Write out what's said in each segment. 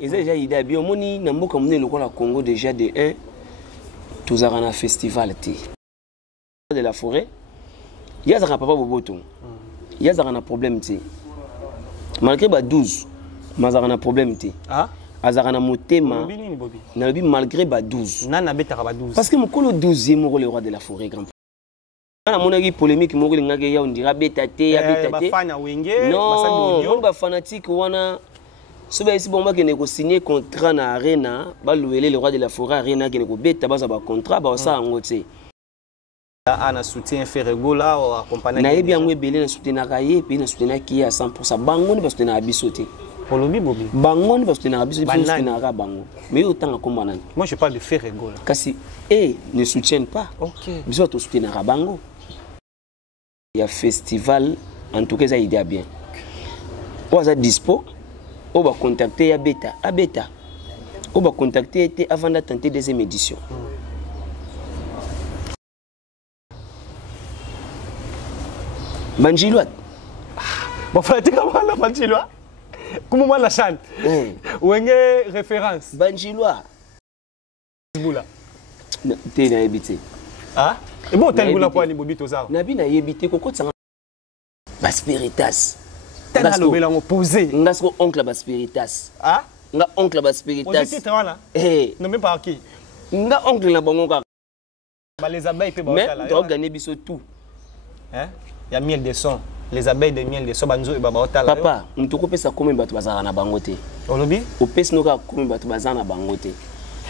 Ils ont déjà idée bien moni na mboka mune le Congo déjà de 1 tous un festival de la forêt. Il y a un papa boboton. Il y a un problème malgré 12 mais il y a un problème ah azarana motema na lobi malgré 12 nana betaka 12 parce que mokolo 12e moko le roi de la forêt grand na monaki polémique moko lingaki ya on dira betate ya betate bafana wenge non ba fanatique wana soba isi bomba ke ne ko signer contrat na arena ba louer le roi de la forêt arena ke ne ko beta ba ba contrat ba sa ngote ana soutien Ferrego là ou accompagner na yebi yango ebele na soutenir kaye puis na soutenir ki à 100% bango ni ba soutenir abisoté Polobi bobi bango ni ba soutenir abisoté soutenir ka bango mais autant comme banane moi je parle de Ferrego là kasi ne soutiennent pas OK biso to soutenir ka bango il y a festival en tout cas ça idée bien on va dispo on va contacter ya beta on va contacter avant de tenter deuxième édition. Banjilois. Bon, fallait comment la Banjilois? Comment moi la chante? Ou une référence? Banjilois. Boula. T'es na habité. Ah? Et bon, t'as boula pour aller bobi tout ça. Nabi na habité koko tsanga. Basperitas. T'as na lobela opposé. Ngasko oncle Basperitas. Ah? Nga oncle Basperitas. Vous êtes là? Non mais par qui? Nga oncle na bango ka. Bah les abeilles peuvent mais tu as gagné biso tout. Hein? Il y a miel de son. Les abeilles de miel de son banzo et babaotala. Papa, on te coupe ça comme batu bazara na bangote. Olobi? Au pes no ka comme batu bazara na bangote.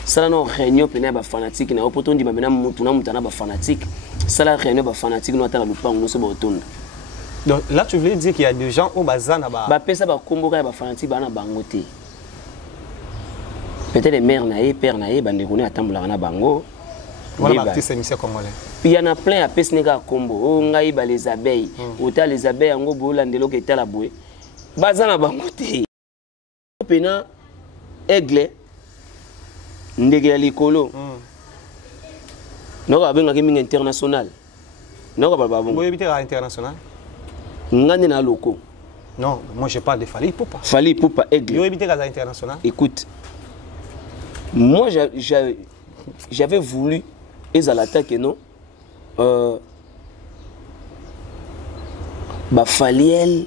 Ça non réunion pena ba fanatique na opoto ndi mabena mutu na mutana ba fanatique. Ça la réunion ba fanatique no atala lupango no so ba otonda. Donc là tu voulais dire qu'il y a des gens au bazar na ba. Ba pesa ba kombo ka ba fanatique ba na bangote. Peut-être les mères na père na ba ndekone atambula na bango. Voilà l'artiste émission congolais. Puis il y en a plein à pesnega combo. Oh ngai ba les abeilles. Ota les abeilles ngo bolandelo ke tala boye. Bazana bangote. Pena aigle ndege ya likolo. Noko abenga ke minga international. Noko ba babongo. Boye bitera international. Ngani na loko. Non, moi je parle de Fally Ipupa. Fally Ipupa aigle. Boye bitera international. Écoute. Moi j'avais voulu ils allaient attaquer non ba Faliel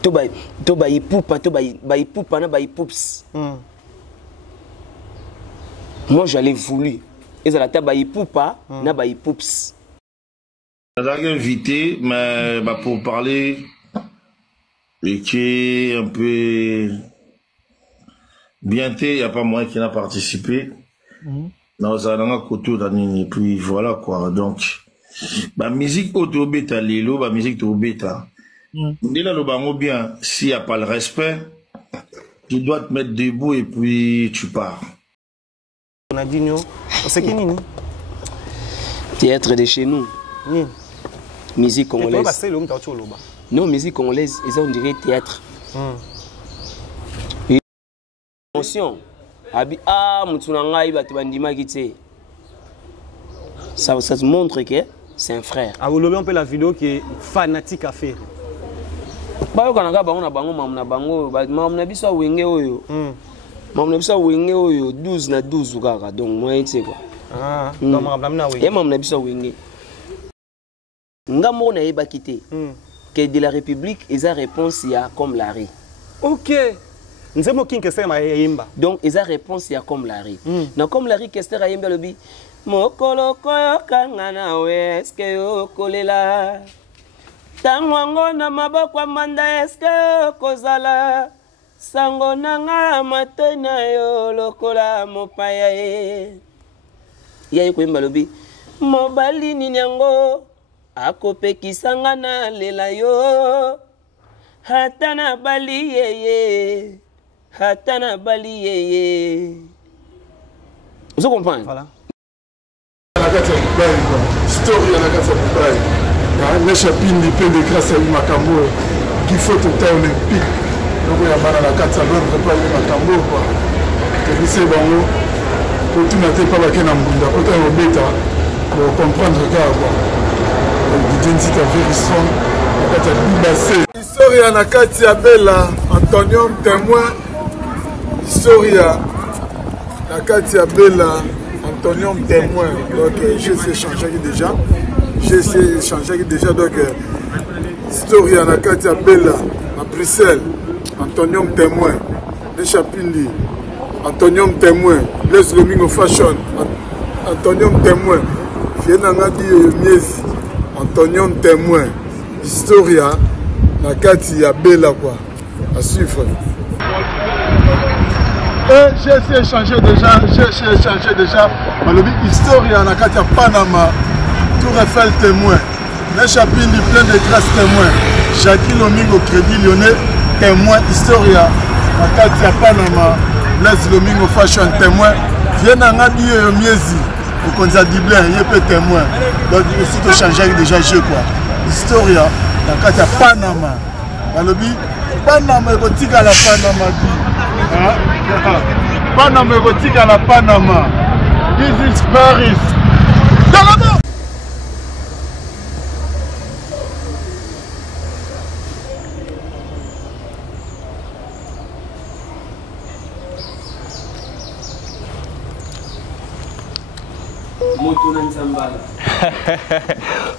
to ba Ipupa na ba Ipups. Moi j'allais voulu ils allaient attaquer ba Ipupa na ba Ipups. J'ai invité mais pour parler et qui est un peu bien il n'y a pas moyen qui n'a participé. Non, ça n'a pas coûté d'année, puis voilà quoi. Donc, la musique auto bêta, la musique auto bêta. Déjà, le bango bien, s'il n'y a pas le respect, tu dois te mettre debout et puis tu pars. On a dit nous, c'est qui Nini? Théâtre de chez nous. Musique congolaise. Non, musique congolaise, ils ont dirait théâtre. Émotion. Ah, ça te montre que c'est un frère. Ah, vous l'avez un peu la vidéo qui est fanatique à faire. Bah, quand on a bango na bango, mamna bango, mamna biso wenge oyo. Mamna biso wenge oyo 12 na 12 kaka. Donc moi tu sais quoi. Ah, donc mamna wenge. Et mamna biso wenge. Nga mo na yeba kité. Que de la République, ils a réponse il y a comme Larry. OK. Donc, ils ont réponse, il y a comme Larry. Donc, comme Larry, qu'est-ce que tu as dit? Le Mokolo koyo kangana we, est-ce que yo kolela? Tangwango na maboko manda, est-ce que yo kozala? Sango nanga matena yo lokola mopaya ye. Ya yo koyemba lobi. Mobali ninyango, akopekisanga na lela yo. Hatana bali yeye. Hatana bali yeye. Vous comprenez? Voilà. Story à la casa de les chapines plein de grâce à Makambo qui faut au temps olympique. Donc il y a mal à la casa de pas Makambo quoi. Et c'est bon. Pour tout n'attendre pas la kena mbunda. Pour tout un bêta pour comprendre regarde quoi. L'identité very strong. La casa de Bassé. Story à la casa Bella Antonio témoin. Historia, la Katia Bella, Antonio témoin. Donc, j'ai essayé d'échanger déjà. Donc, Historia, la Katia Bella, à Bruxelles, Antonio témoin. Les Chapili, Antonio témoin. Les Domingo Fashion, Antonio témoin. Fiena Ngadi Miesi, Antonio témoin. Historia, la Katia Bella, quoi. À suivre. Et j'ai essayé d'échanger déjà. Malobi Historia na Katia Panama, Tour Eiffel témoin. Les Chapili plein de grâce témoin. Jackie Lomingo Crédit Lyonnais témoin. Historia na Katia Panama, Les Lomingo Fashion témoin. Viens à Ngadi Miezi, au Konza Diblin, il peut témoin. Donc aussi de changer déjà jeu quoi. Historia na Katia Panama. Malobi Panama érotique à la Panama. Panama érotique à la Panama. This is Paris. Dalama.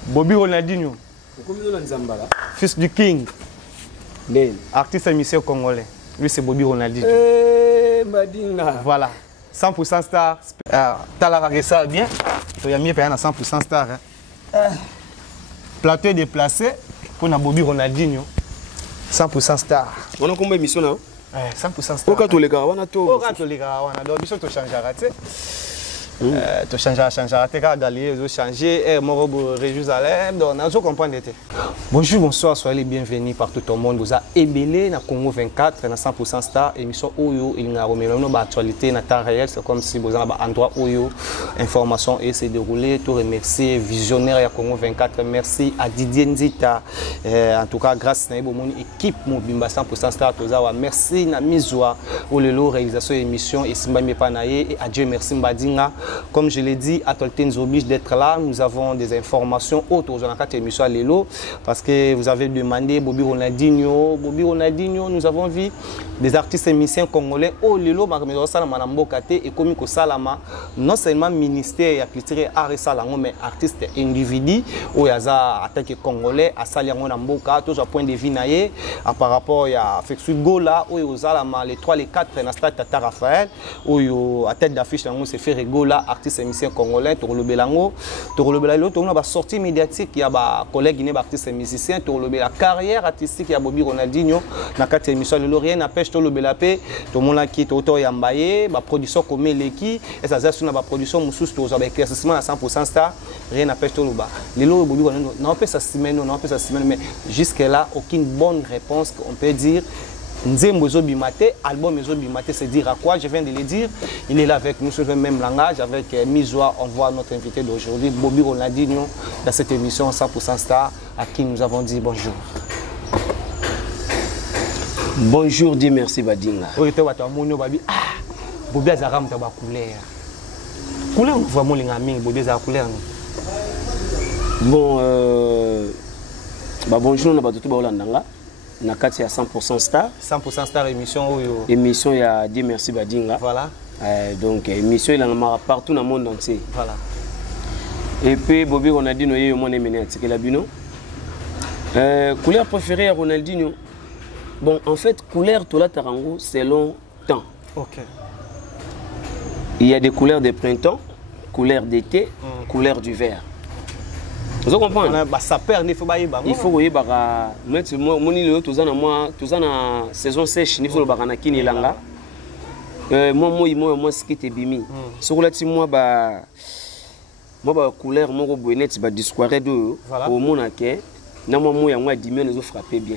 Bobby Ronaldinho, fils du King, artiste et musicien congolais. Lui, c'est Bobby Ronaldinho. Voilà, 100% star. T'as la ça bien. Il y a mieux payé à 100% star. Plateau déplacé pour Bobby Ronaldinho. 100% star. On a combien d'émissions là? 100% star. Pourquoi tous les gars? On a tout. Pourquoi tous les gars? On a donc tu changes à rater. Tu changes à rater quand d'aller changer. Jérusalem. Donc, on a compris. Bonjour, bonsoir, soyez les bienvenus partout au monde. Vous avez ébélé dans Congo 24, dans 100% Star, émission Oyo, il y a une actualité dans temps réel, c'est comme si vous avez un endroit Oyo, information et c'est déroulé. Tout remercier visionnaire à Congo 24, merci à Didier Nzita, en tout cas grâce à mon équipe Mobimba 100% Star, merci à Mizoua, au lelo réalisation émission et Simba Mepanaye et à Dieu merci Mbadinga. Comme je l'ai dit, Atolté nous oblige d'être là, nous avons des informations autour de la 4 émissions à Lelo. Parce que vous avez demandé Bobby Ronaldinho, nous avons vu des artistes et musiciens congolais au Lelo, et comme Salama, non seulement ministère et culture art et salango, mais artistes individus, où il y a attaqué congolais, à Saliango Namboka, toujours point de vue par rapport à Fexu Gola, où il y a les 3, les 4, dans stade Tata Raphaël, où il y a tête d'affiche, c'est fait Gola, artiste et musicien congolais, Torolo Belango, tout le monde a sorti médiatique, il y a des collègues, artistes et musiciens, la carrière artistique, il y a Bobby Ronaldinho, dans 4 émissions, le rien n'empêche tout le belapé, tout le monde qui est auteur Yambaye, la production comme Leki, et ça c'est une production moussous, tout ça, avec éclaircissement à 100% Star, rien n'empêche tout le bas. Les lots Bobby Ronaldinho, non, on peut s'estimer, mais jusque-là, aucune bonne réponse qu'on peut dire. Nzembo Zobimate, album Zobimate, c'est dire à quoi? Je viens de le dire. Il est là avec nous sur le même langage, avec Mizoua. On voit notre invité d'aujourd'hui, Bobby Ronaldinho, dans cette émission 100% Star, à qui nous avons dit bonjour. Bonjour, dis merci Badinga. Bobby Azaram taba couleur. Couleur vraiment les amis, Bobby Azaram couleur. Bon, bonjour, on va tout Holandanga. Na kati ya 100% Star. 100% Star émission. Émission, il y a dit merci Badinga. Voilà. Donc, émission, il y en a partout dans le monde entier. Voilà. Et puis, Bobby Ronaldinho, il y a mon éminé, c'est la bino. Couleur préférée à Ronaldinho. Bon, en fait, couleur Tola Tarango, c'est long temps. Ok. Il y a des couleurs de printemps, couleurs d'été, couleurs d'hiver. Vous comprenez? Ça perd, il faut que il faut que mettre la saison sèche, il faut que moi ce qui est bimi. Sur la moi couleur mon bonnet ba disquare de au monde que na moi diminuer nous frapper bien.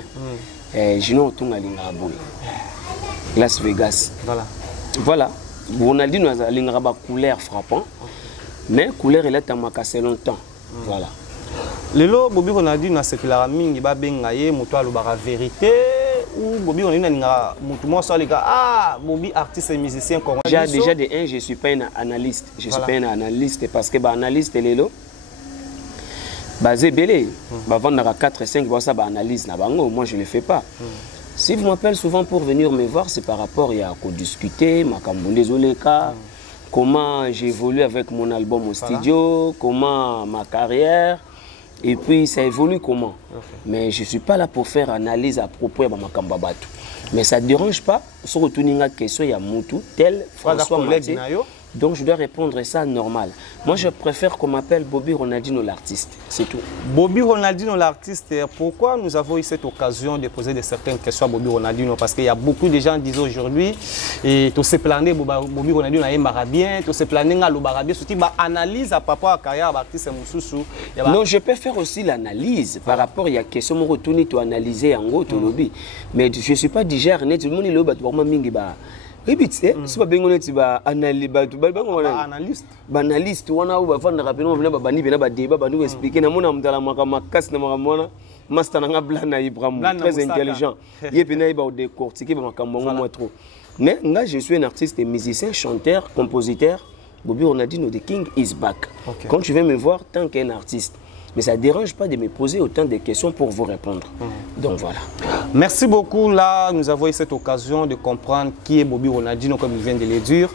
Je n'ai pas linga boy. Las Vegas. Voilà. Ronaldinho a linga ba couleur frappant. Mais couleur elle est à cassé longtemps. Voilà. Lelo Bobby Ronaldinho na sekula mingi ba bengaye muto alobaka vérité ou Bobby Ronaldinho na muto mo so leka Bobby artiste et musicien congolais. Déjà de un je suis pas un analyste, je suis pas un analyste parce que analyste lelo basé belé ba vendre 4 5 ba ça ba analyse na bango, moi je le fais pas. Si vous m'appelez souvent pour venir me voir, c'est par rapport à discuter, désolé, comment j'évolue avec mon album au studio, comment ma carrière, et puis ça évolue comment. Mais je ne suis pas là pour faire analyse à propos de ma Kambabatu. Mais ça ne dérange pas, si on retourne à la question, il y a Moutou, tel François Maté. Donc je dois répondre à ça normal. Moi je préfère qu'on m'appelle Bobby Ronaldinho l'artiste, c'est tout. Bobby Ronaldinho l'artiste, pourquoi nous avons eu cette occasion de poser certaines questions à Bobby Ronaldinho? Parce qu'il y a beaucoup de gens qui disent aujourd'hui, et tu sais planer Bobby Ronaldinho n'a bien, tu sais planer à l'Obarabien, surtout analyse à rapport à la carrière d'artiste Moussoussou. Non, je peux faire aussi l'analyse par rapport à la question, je retourne à analyser en gros, mais je ne suis pas digère, tout le monde est là, oui, c'est pas bien analyste. Banaliste, on a rapidement expliquer très intelligent. Mais là, je suis un artiste et musicien, chanteur, compositeur. Bobby Ronaldinho, The King is back. Quand tu viens me voir, tant qu'un artiste. Mais ça ne dérange pas de me poser autant de questions pour vous répondre. Donc voilà. Merci beaucoup. Là, nous avons eu cette occasion de comprendre qui est Bobby Ronaldinho, comme il vient de le dire.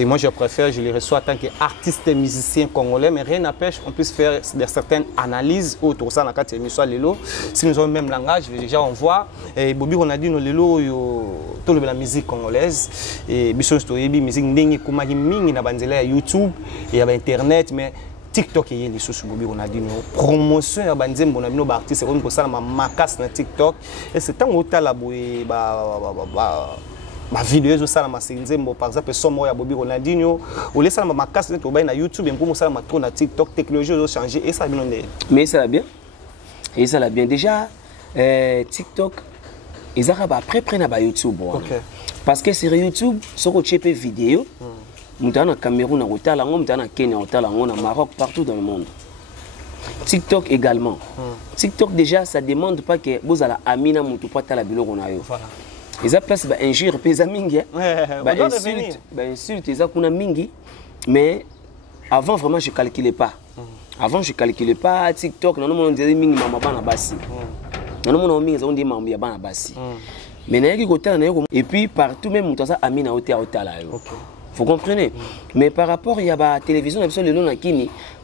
Et moi, je préfère, je le reçois en tant qu'artiste et musicien congolais. Mais rien n'empêche qu'on puisse faire certaines analyses autour de ça. Si nous avons le même langage, déjà on voit. Et Bobby Ronaldinho, tout la musique congolaise. Et la musique YouTube et Internet. Mais TikTok et les sous Bobby Ronaldinho promotion ya banzem bonabino ba artiste comme ko sala makas na TikTok et c'est tant autant la ma vidéo zo sala ma nzembo par exemple somo ya Bobby Ronaldinho ou les sala makas to ba na YouTube et comme sala ma trop na TikTok technologie ont changé et ça bien. Mais ça va bien. Et ça va bien déjà TikTok ils arrivent après prendre ba YouTube. Parce que sur YouTube sur ko chepe vidéo Moutana Cameroun, Moutana Kenya, Maroc, partout dans le monde. TikTok également. TikTok déjà, ça ne demande pas que vous allez Amina Moutoupa la bilo Ronayo. Ils ont place injure, pesa mingi, insulte, ils ont mingi. Mais avant vraiment je calculais pas. Avant je calculais pas TikTok, non on dirait mingi mama bana basi. Non on mingi on dit mama bana basi. Mais et puis partout même Moutasa Amina Ota. Vous comprenez? Mais par rapport à la télévision,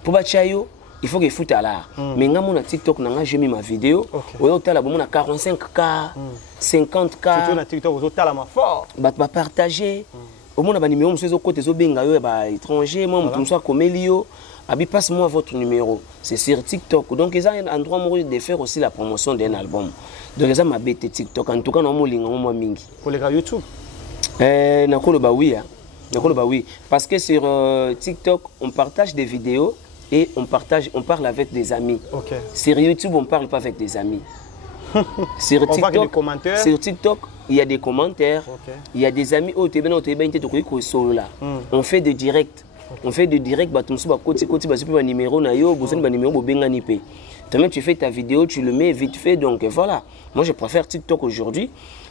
pour Bachayo, il faut qu'il foute à l'art. Mais quand on a TikTok, j'ai mis ma vidéo. On a 45K, 50K. Surtout na TikTok, on a fort. On va partager. Au moins, on a numéro, on côté étranger, moi, on soit comme Elio. Passe-moi votre numéro. C'est sur TikTok. Donc, ils ont un endroit de faire aussi la promotion d'un album. Donc, ils ont ma bête TikTok. En tout cas, on a mingi. Pour les gars YouTube? Oui, parce que sur TikTok, on partage des vidéos et on parle avec des amis. Sur YouTube, on ne parle pas avec des amis. Sur TikTok, il y a des commentaires, il y a des amis. On fait des directs. On fait des directs, toi-même, tu fais ta vidéo, tu le mets vite fait. Donc voilà, moi je préfère TikTok aujourd'hui.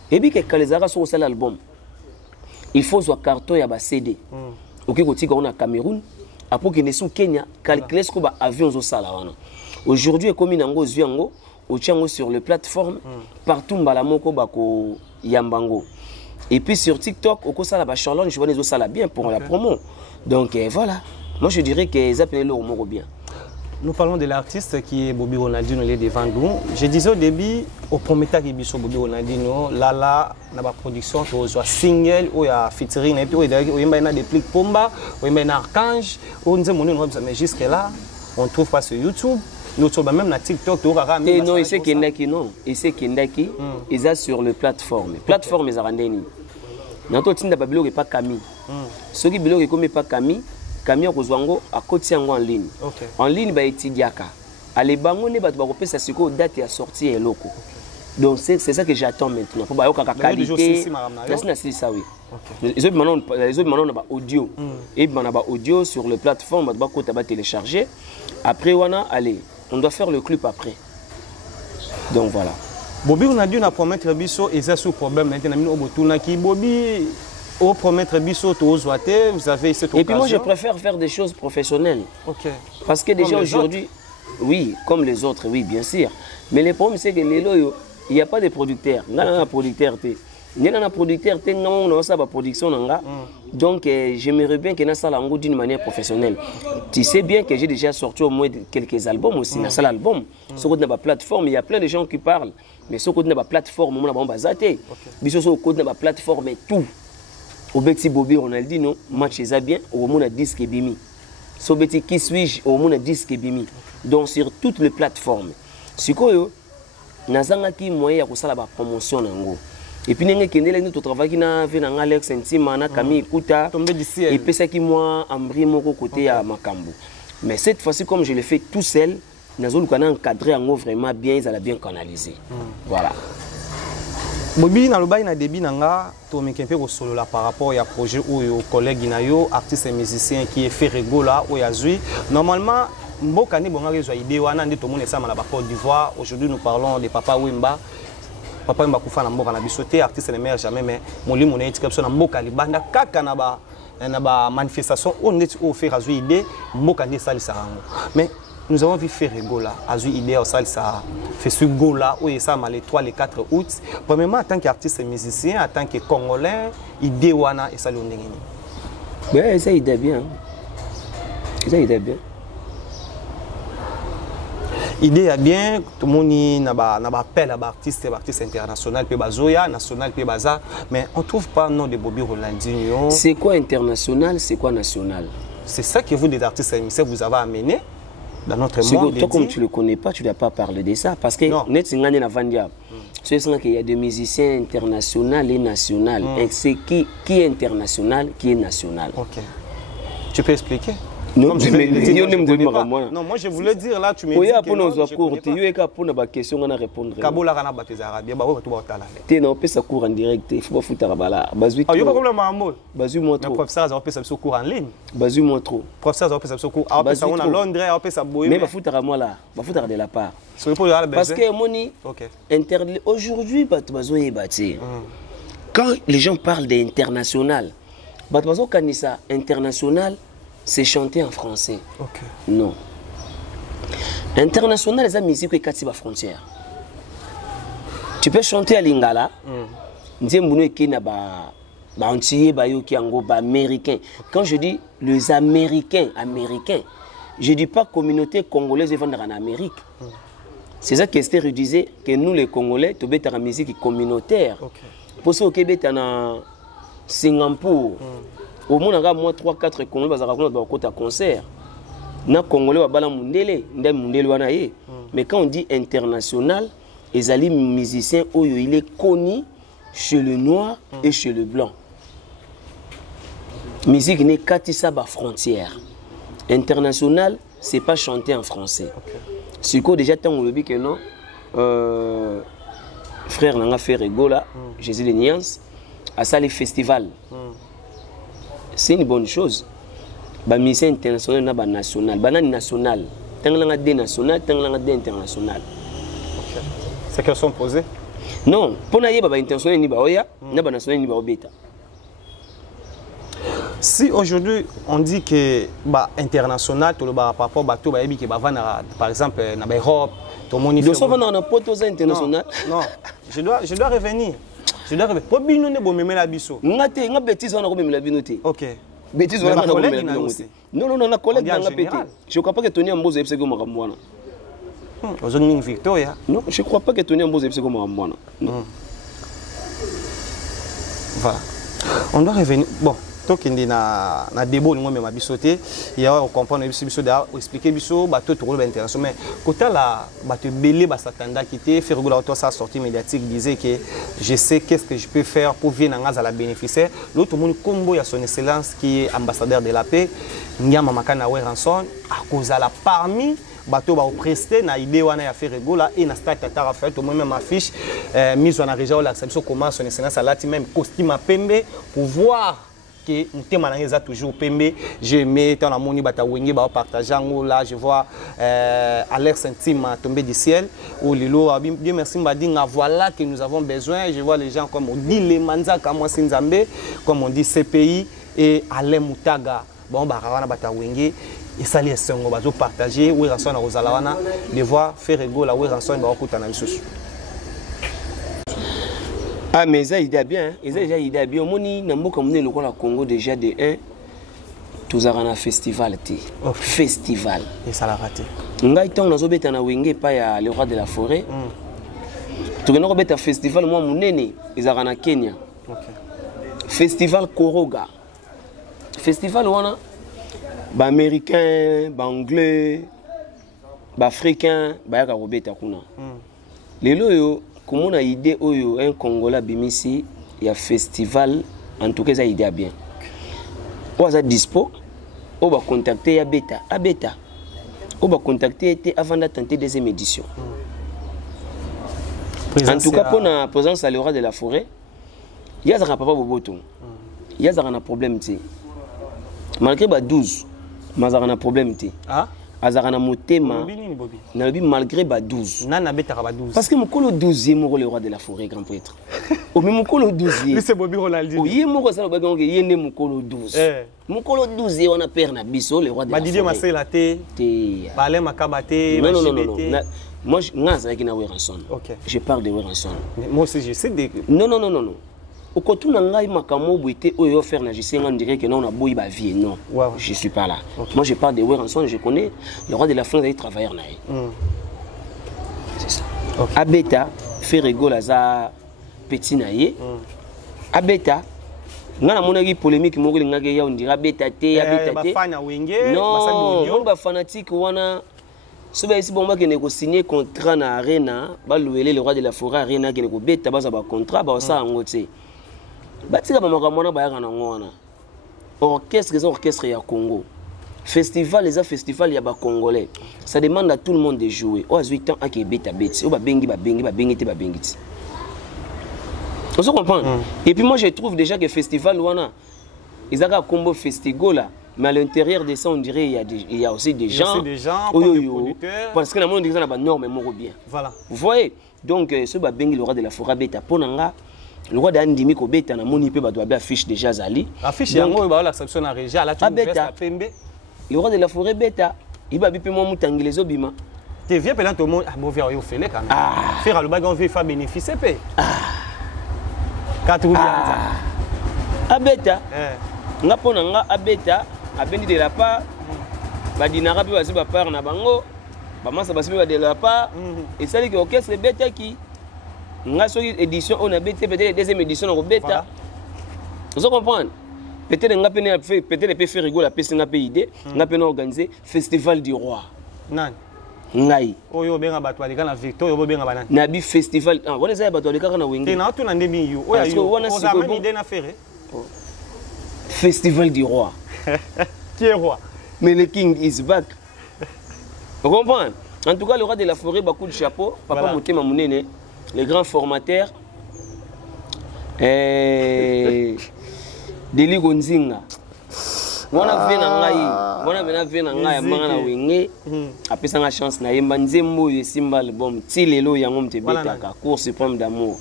Et puis, quand les arabes sont au l'album, il faut un carton et un CD. Ok, quand on a Cameroun, après qu'on est au Kenya, calculer ce qu'on a avion au Salawana. Aujourd'hui, comme il y a sur les plateformes, partout Mbalamoko bako Yambango. Et puis sur TikTok, au Sala Charlotte, je vois les autres bien pour la promo. Donc voilà, moi je dirais qu'ils appellent le Romoro bien. Nous parlons de l'artiste qui est Bobby Ronaldinho, il est devant nous. Je disais au début, au premier temps qu'il y a Bobby Ronaldinho, là, dans la production, il y a un single, il y a un featuring, il y a des plics Pomba, il y a un archange, mais jusque-là, on ne trouve pas sur YouTube. Nous sommes même sur TikTok. Non, il sait Kendaki, non. Il sait Kendaki, ils sont sur les plateformes. Les plateformes, ils sont rendus. Dans tout le monde, il n'y a pas Camille. Ceux qui ne pas Camille, Camille a côté en ligne. En ligne, il y a des bango ne ba ko pesa siko date ya sortie et loco. Donc c'est ça que j'attends maintenant. Pour ba ka qualité. C'est ça oui. Les autres maintenant ba audio. Et ba audio sur les plateformes ba ko ta télécharger. Après allez, on doit faire le clip après. Donc voilà. Bobby on a dû na promettre biso et ça sous problème maintenant mino botuna ki Bobby au promettre biso to zoaté, vous avez cette occasion. Et puis moi je préfère faire des choses professionnelles. Parce que déjà aujourd'hui oui, comme les autres, oui, bien sûr. Mais le problème, c'est que les loyaux, il n'y a pas de producteur. Il y a un producteur. Il y a un producteur qui a une production. Donc, j'aimerais bien que ça soit d'une manière professionnelle. Tu sais bien que j'ai déjà sorti au moins quelques albums aussi. Dans cet album, sur la plateforme, il y a plein de gens qui parlent. Mais sur la plateforme, on a basaté. Mais sur la plateforme, tout. Au Betty Bobby Ronaldinho, match est bien, au moins 10 qui bimi. Sur Betty qui suis-je, au moins 10 qui bimi. Donc, sur toutes les plateformes. Si vous avez qui moyen de faire la promotion. Et puis, nous avons travaillé avec Alex Ntima, Camille Kouta, et puis ça qui moi Ambri Moko côté à Makambo. Mais cette fois-ci, comme je l'ai fait tout seul, nous avons encadré vraiment bien, ils ont bien canalisé. Voilà. Bobi na lobai na débit nanga to mekempe ko solo la par rapport à projet ou au collègue nayo artiste et musicien qui est fait Regola ou yazui normalement mboka ni bonga rezo idée wana ndi to mona sama na ba Côte d'Ivoire. Aujourd'hui nous parlons de Papa Wemba. Papa Wemba kufa na mboka na bisoté artiste ne meilleur jamais mais molimo na etika so na mboka libanda kaka na ba manifestation on net au faire azui idée mboka ndi salisa mais nous avons vu faire Regola, Azui idée au salle ça fait ce Gola où il ça les 3 les 4 août. Premièrement en tant qu'artiste et musicien, en tant que Congolais, idée wana et ça l'ondengini. Ben ça idée bien. Ça idée bien. Idée est bien, tout le monde n'a pas appel à artiste international pe bazoya, national pe baza, mais on trouve pas nom de Bobby Ronaldinho. C'est quoi international, c'est quoi national? C'est ça que vous des artistes et musiciens vous avez amené. Dans notre monde, toi, comme tu ne le connais pas, tu ne dois pas parler de ça. Parce que il y a des musiciens internationaux et nationaux. Et c'est qui est international, qui est national. Ok. Tu peux expliquer? Non, non, moi je voulais dire là, tu me dis que non, je connais pas. Tu as question à répondre. Kabola kana bateza Arabia, ba ko tala. Tu n'as pas ça cours en direct, il faut pas foutre bala. Bazui. Ah, il y a pas problème à moi. Bazui moi trop. Professeur, ça va faire ça cours en ligne. Bazui moi trop. Professeur, ça va faire ça cours. Ah, ça on a Londres, on peut ça boyer. Mais ba foutre à moi là, ba foutre de la part. Parce que moni aujourd'hui bazui bâti. Quand les gens parlent d'international, bazui kanisa international c'est chanter en français. Okay. Non. International, les amis, c'est que c'est la frontière. Tu peux chanter à Lingala. Quand je dis les Américains, je ne dis pas communauté congolaise vendre en Amérique. C'est ça qu'Esther disait, que nous les Congolais, tu es en musique communautaire. Pour ça, au Québec, tu es en Singapour. Au moins, il y a 3-4 Congolais qui ont un concert. Les Congolais ont mais quand on dit international, les musiciens, il est connu chez le noir et chez le blanc. La musique n'est qu'à sa frontière. International, ce n'est pas chanter en français. C'est quoi déjà, tant on le dit que non, frère, on a fait Regola, Jésus de Niance, à ça les festivals. C'est une bonne chose. Les musiciens internationaux et national. Les national. Tant que des national, tant que des international. C'est qu'elles sont posées? Non. Pour les internationaux, les national, si aujourd'hui on dit que international, par exemple en Europe, tout le monde fait. International. Non, je dois revenir. Je dois revenir. Pour bien nous bomber la biso. Nga bêtise on a bomber la binoté. OK. Bêtise on a bomber la binoté. Non, on a collègue dans la pété. Je crois pas que Tony Ambozo est comme Ramwana. Aux autres Victoria. Non, je crois pas que Tony Ambozo est comme Ramwana. Voilà. On doit revenir. Bon. Donc il y a un débat qui m'a bisoté, il y a comprendre expliquer biso bateau tout le international mais côté là bateau belé basatanda qui était faire regola auto sa sortie médiatique disait que je sais qu'est-ce que je peux faire pour venir à la bénéficiaire l'autre monde combo il y a son excellence qui est ambassadeur de la paix Nyama Makana Ranson à cause de la parmi bateau va prester na idée wana ya faire regola et na start tata fait au même affiche mise en région l'acception comment son excellence a lati même costume à pembe pour voir que nous sommes toujours pembe. Je mets dans la moni bata wengi ba partager là je vois Alex Ntima tomber du ciel ou lilo Dieu merci mbadinga voilà que nous avons besoin. Je vois les gens comme on dit les manzaka moi Sinzambe comme on dit CPI et Alain Moutaga bon ba wana bata wengi et ça les songo bazo partager ou ranson na rozalawana de voir faire ego la ou ranson ba okuta na biso. Ah, mais ça, il est bien. Ils ont déjà idée bien. Moni, na mboka mune le Congo déjà de 1. Tous un festival. Festival. Et ça l'a raté. Ngai tong nazo beta na wenge pa ya le roi de la forêt. Tu connais beta festival moi munene ezaka na Kenya. Festival Koroga. Festival wana ba américain, ba anglais, ba africain, ba yaka robeta kuna. Lelo yo komona idée oyo un Congolais bimisi ya festival en tout cas ça idée bien. Oza dispo on va contacter ya beta, a beta. On va contacter avant de tenter deuxième édition. En tout cas, pour la présence à l'Aura de la forêt, il y a un papa boboto. Il y a un problème. Malgré 12, il y a un problème. Ah? Il y a un motema. Malgré 12. Parce que mon 12e le roi de la forêt, grand prêtre. Au même mon 12e. C'est Bobby Ronaldo. Oui, mon roi, ça va gagner. Il y a mon 12. Mon 12e, on a perdu Nabiso, le roi de la forêt. Didier Massé la té. Balé Makabate. Non. Moi, je parle de Weranson. Moi aussi, je sais de. Non. Au côté où on a offert, on dirait que non, on a beau y vie. Non, je ne suis pas là. Moi, je parle de Weranson, je connais le roi de la France, il travaille. C'est ça. Abeta, fait rigolo à petit naïe. Abeta, on a mon polémique, on dirait Abeta, non, on va fanatique, on a. Si on a signé contrat na Arena, le roi de la forêt Arena qui a beta basa ba contrat ba ça ngote. Batika ba makamona ba yana ngona. Orchestre ya Congo. Festival les festival ya ba congolais. Ça demande à tout le monde de jouer. O 8 ans ake beta beti. O ba bengi ti. On se comprend. Et puis moi je trouve déjà que festival wana ils ont combo festigola. Mais à l'intérieur de ça, on dirait il y a aussi des gens. Parce que la monde dit que ça n'a pas norme, mais bien. Voilà. Vous voyez? Donc, ce Babengi, le roi de la forêt bêta, Ponanga, le roi d'Andimi, ko bêta, na moni pe doit affiche déjà Zali. Affiche, il y a un l'exception à Régia, là tu Pembe. Le roi de la forêt bêta, il va biper mon moutangi les obima. Tu viens pendant tout le monde, bon, viens au fait quand même. Faire le bagan, on va bénéficier. Quand tu viens. Abeta. Nga Ponanga, Abeta. Abendi de la part, badinara pe basi ba part na bango, ba masa basi ba de la part, et ça dit que orchestre beta qui nga so édition on a beta peut-être deuxième édition on beta. Vous comprenez? Peut-être nga peine fait peut-être peut faire rigoler la peste nga pe idée, nga peine organiser festival du roi. Nan. Ngai. Oyo benga bato alika na Victor, oyo benga banana. Na bi festival, ah wona ça bato alika na wenge. Te na to na ndemi yo. Oya yo. Oza mani idée na faire. Festival du roi. Qui est roi? Mais le king is back. Vous comprenez? En tout cas, le roi de la forêt, beaucoup de chapeau. Papa Motema Mounene, le grand formateur. Deli Gonzinga. On a vu na mangana wenge. Après ça, la chance na yemba nzembo yesimba album. Tilelo yango mtebetaka. Cour suprême d'amour.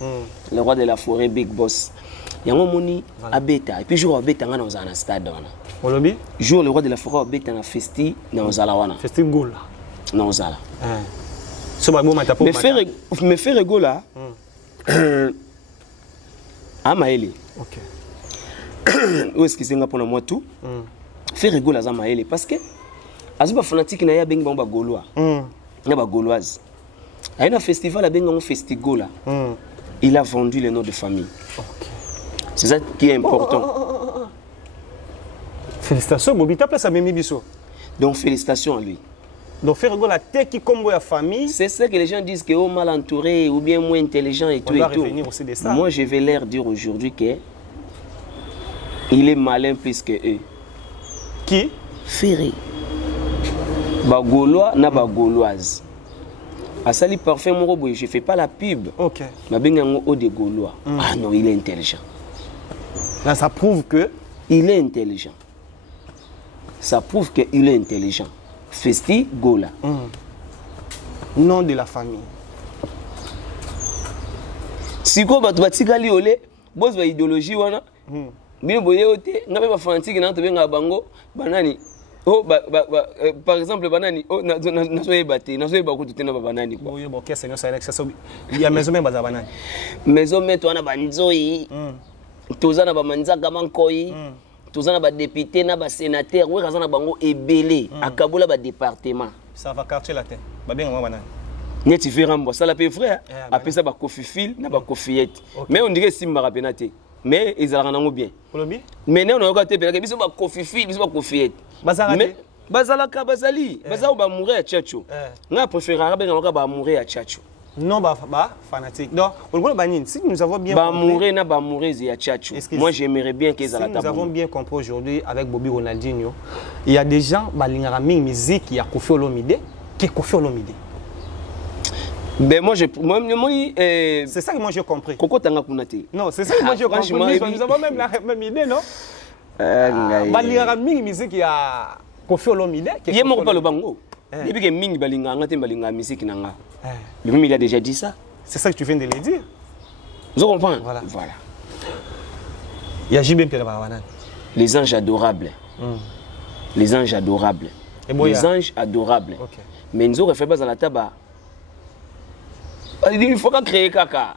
Le roi de la forêt, big boss. Yango moni abeta. Et puis jour abeta ngana ozana stade wana. Olobi? Jour le roi de la forêt abeta na festi na ozala wana. Festi gola. Na ozala. So ba moma tapo. Me faire gola. Amaele. OK. Où est-ce que c'est ngapona moi tout? Faire gola za maele parce que azuba fanatique na ya bengi ba golois. Na ba gauloise. A un festival a bengi un festigola. Il a vendu le nom de famille. OK. C'est ça qui est important. Félicitations, Bobby, tu as place à Mimi Bisso. Donc, félicitations à lui. Donc, faire la tête qui combo la famille. C'est ça que les gens disent qu'il est mal entouré ou bien moins intelligent et tout. On va revenir aussi de ça. Moi, je vais leur dire aujourd'hui qu'il est malin plus que eux. Qui? Ferré. Bagolois, na bagoloise. À Sali Parfait, je ne fais pas la pub. Ok. Mais de Gaulois. Ah non, il est intelligent. Là, ça prouve que. Il est intelligent. Ça prouve qu'il est intelligent. Festi Gola. Nom de la famille. Si vous avez une boss ba idéologie wana. Bino boye ote, ngabe ba fanatique na to benga bango, banani. Oh, par exemple, banani, oh, nasoye bate, nasoye bakutu tena banani quoi. Oui, bon, qu'est-ce que c'est ça? Il y a maison même baza banani. Maison mais toi na banzoi. Tozana ba manzaka mankoi. Tozana ba député na ba sénateur, oui razana bango ebélé, akabola ba département. Ça va quartier la tête. Ba bien moi banani. Neti Ferrambo, ça la paye frère. Après ça ba Kofi Fil na ba Kofiette. Mais on dirait simba rapenate. Mais ils ont bien. Mais nous on a été bien. Biso ba Kofi Fil, biso ba Kofiette. Mais bazalaka bazali, bazao ba mourir à Tchatcho. Na préféré arabe nga ba mourir à Tchatcho. Non ba fanatique. Donc on va banine. Si nous avons bien ba mourir na ba mourir à Tchatcho. Moi j'aimerais bien qu'ils aient la table. Nous avons bien compris aujourd'hui avec Bobby Ronaldinho. Il y a des gens balingara musique, il y a Kofi Olomide, qui est Kofi Olomide. Ben moi c'est ça que moi j'ai compris. Koko tanga kunate. Non, c'est ça que moi j'ai compris. Nous avons même la même idée, non? Balingara musique, il y a Kofi Olomide. Il y a mon le bango. Depuis que mingi balinga ngate balinga musique nanga. Lui-même il a déjà dit ça. C'est ça que tu viens de le dire. Vous comprenez? Voilà. Il y a JB Pierre Bawana. Les anges adorables. Les anges adorables. Les anges adorables. Mais nous avons fait pas à la tabac. Il faut créer caca.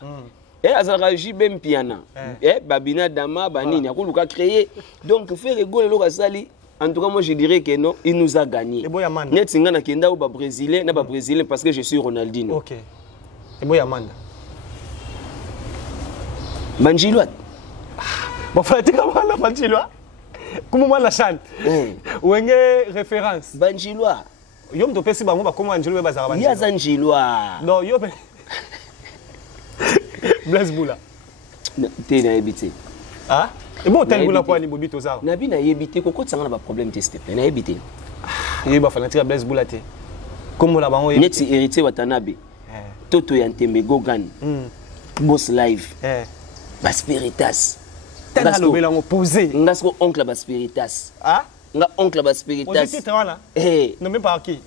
Et azara JB Piana. Et Babina Dama Banini a voulu créer. Donc faire rigoler le Sali. En tout cas moi je dirais que non, il nous a gagné. Net singana kenda ou ba brésilien, na ba brésilien parce que je suis Ronaldinho. OK. Et boya manda. Banjiloat. Bon fallait comment la Banjiloat? Comment moi la chante? Ou une référence? Banjiloat. Yom to pesi bango ba comment Banjiloat ba zara Banjiloat. Ya Banjiloat. Non, yo Blaise Boula. T'es na habité. Ah? Et bon, tel Boula pour aller Bobi Tozar. Nabi na habité, koko tsanga na ba problème te s'il te plaît. Na habité. Il va falloir tirer Blaise Boula te. Comme la bango. Neti héritier Watanabe. Toto Yantembe Gogan. Boss Live. Baspiritas. Tana lo belango posé. Ngasko oncle Baspiritas. Ah? Nga oncle Baspiritas. Posé là. Non même pas qui.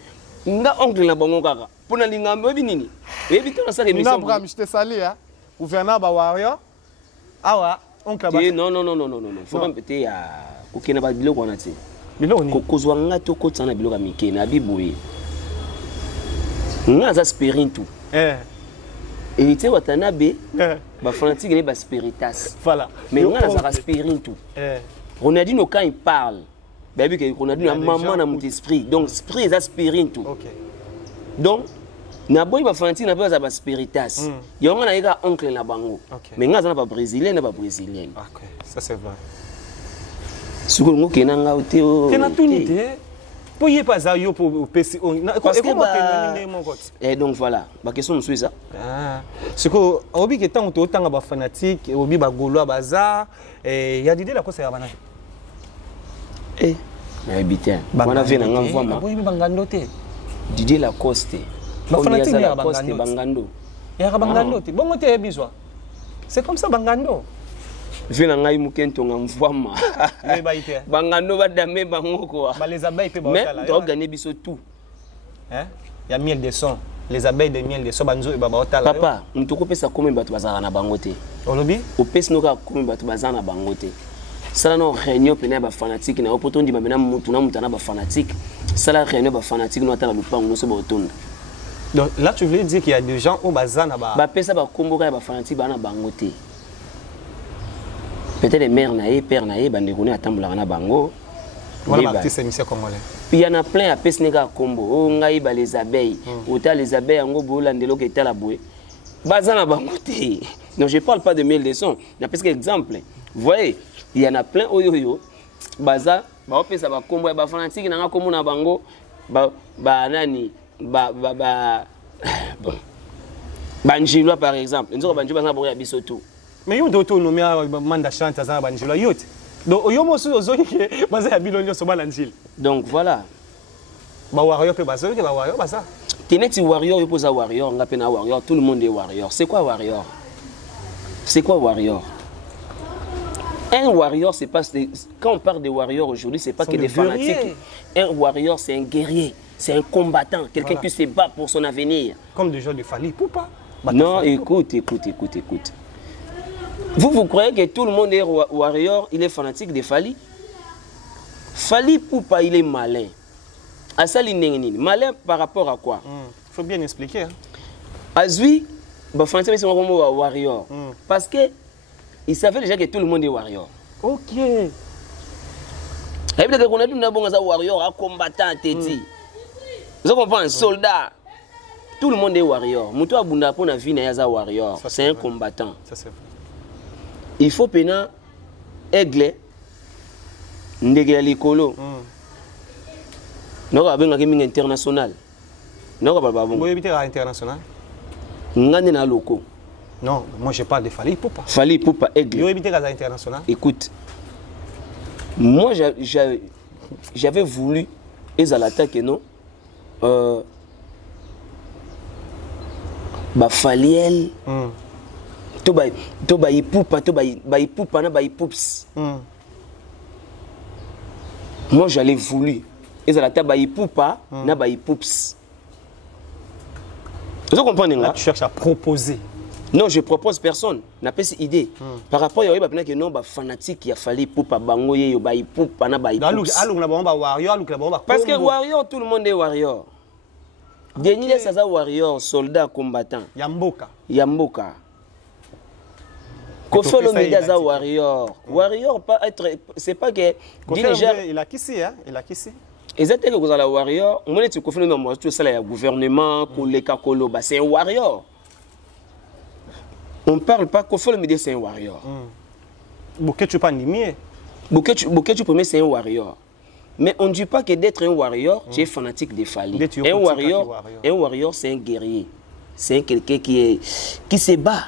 Nga oncle na bango kaka. Pona linga mbebi nini? Ebi to na sa émission. Na Abraham, je te salue hein. Gouverneur ba warrior. Awa, oncle ba. Non. Faut pas péter ya kokena ba biloko wana ti. Biloko ni. Kokozwa nga to kotsana biloko mike na biboye. Nga za sperintu. Héritier Watanabe. Ba fanatique ne ba spiritas. Voilà. Mais nga za sperintu. Ronaldinho quand il parle, baby que Ronaldinho a maman dans mon esprit. Donc esprit est sperintu. OK. Donc na boy ba fanatique na ba za ba spiritas. Yo nga na yeka oncle na bango. Mais nga za na ba brésilien na ba brésilien. OK, ça c'est vrai. Suko ngo kenanga ote o. Kena tunité. Pour y pas ça yo pour PC. Parce que et donc voilà, ma question c'est ça. Ah, c'est que obi que tant autant ba fanatique, obi ba gaulois bazar et y a d'idée la cause ya bana. Mais habité. On a vu na ngwa ma. Obi bangando te. Didier Lacoste. Ba fanatique ya bangando. Ya bangando te. Bongo te bizwa. C'est comme ça bangando. Vina ngai mukento ngamvwama. Mais ba ite. Bangando ba dame bango quoi. Ba les abeilles pe ba otala. Mais tu gagner biso tout. Hein? Il y a miel de son. Les abeilles de miel de son banzo e ba otala. Papa, mtoko pesa combien bato bazara na bango te. Olobi? O pesa no ka combien bato bazara na bango te. Sala no réunion pena ba fanatique na opotondi ba mena mutu na mutana ba fanatique. Sala réunion ba fanatique no atala lupango no so ba otonda. Donc là tu veux dire qu'il y a des gens au bazar na ba. Ba pesa ba kombo ka ba fanatique ba na bango te. Peut-être les mères naïe, père naïe, bande connaît attendre la bango. Voilà l'artiste émission congolais. Il y en a plein à pesnega combo. Oh ngai ba les abeilles. Autant les abeilles en go bolandelo qui était la bouée. Bazana bango te. Non, je parle pas de miel de son. Na parce que exemple. Vous voyez, il y en a plein oyoyo. Baza, ba opesa ba combo ba fanatique na kombo na bango. Ba nani bon. Banjilwa par exemple. Nous banjilwa na boya bisoto. Mais yo doto nommé manda chante za banjila yote. Donc yo mosu ozoki ke baza ya bilonyo so balanjil. Donc voilà. Ba warrior pe bazo ke ba warrior baza. Teneti warrior yo posa warrior ngape na warrior, tout le monde est warrior. C'est quoi warrior? C'est quoi warrior? Un warrior c'est pas quand on parle de warrior aujourd'hui, c'est pas que des fanatiques. Un warrior c'est un guerrier, c'est un combattant, quelqu'un qui se bat pour son avenir. Comme des gens de Fali Poupa. Non, écoute. Vous croyez que tout le monde est warrior, il est fanatique de Fali? Fally Ipupa, il est malin. Asali Nengeni. Malin par rapport à quoi? Il faut bien expliquer. Hein. Azui, Français, c'est un warrior. Parce que il savait déjà que tout le monde est warrior. Ok. Et puis, on a dit que warrior, un combattant, vous comprenez, un soldat. Tout le monde est warrior. Moutou Abunda pour la vie n'est un warrior. C'est un combattant. Ça, c'est vrai. Il faut pénal aigle ndege likolo. Non, avec un international. Non, pas bon. Vous habitez à international? Ngane na loko. Non, moi je parle de Fally Ipupa. Fally Ipupa aigle. Vous habitez à international? Écoute, moi j'avais voulu ezalata que non. Ba Faliel. To ba Ipupa na ba Ipups. Moi j'allais voulu ezalata ba Ipupa na ba Ipups. Vous comprenez là? Tu cherches à proposer. Non, je propose personne. N'a pas cette idée. Par rapport à que non, ba fanatique qui a fallu pour pas bangoyer yo ba Ipupa na ba Ipups. Parce que warrior, tout le monde est warrior. Denis c'est un warrior, soldat, combattant. Yamboka. Yamboka. Kofi Olomide c'est un warrior. Warrior pas être, c'est pas que il a qu'ici hein, il a qu'ici. Exactement que vous allez warrior, on est Kofi Olomide tout ça le gouvernement, koleka koloba, c'est un warrior. On parle pas Kofi Olomide c'est un warrior. Boketu pas nimier. Boketu premier c'est un warrior. Mais on ne dit pas que d'être un warrior, tu es fanatique de Fally. Un warrior, c'est un guerrier. C'est quelqu'un qui se bat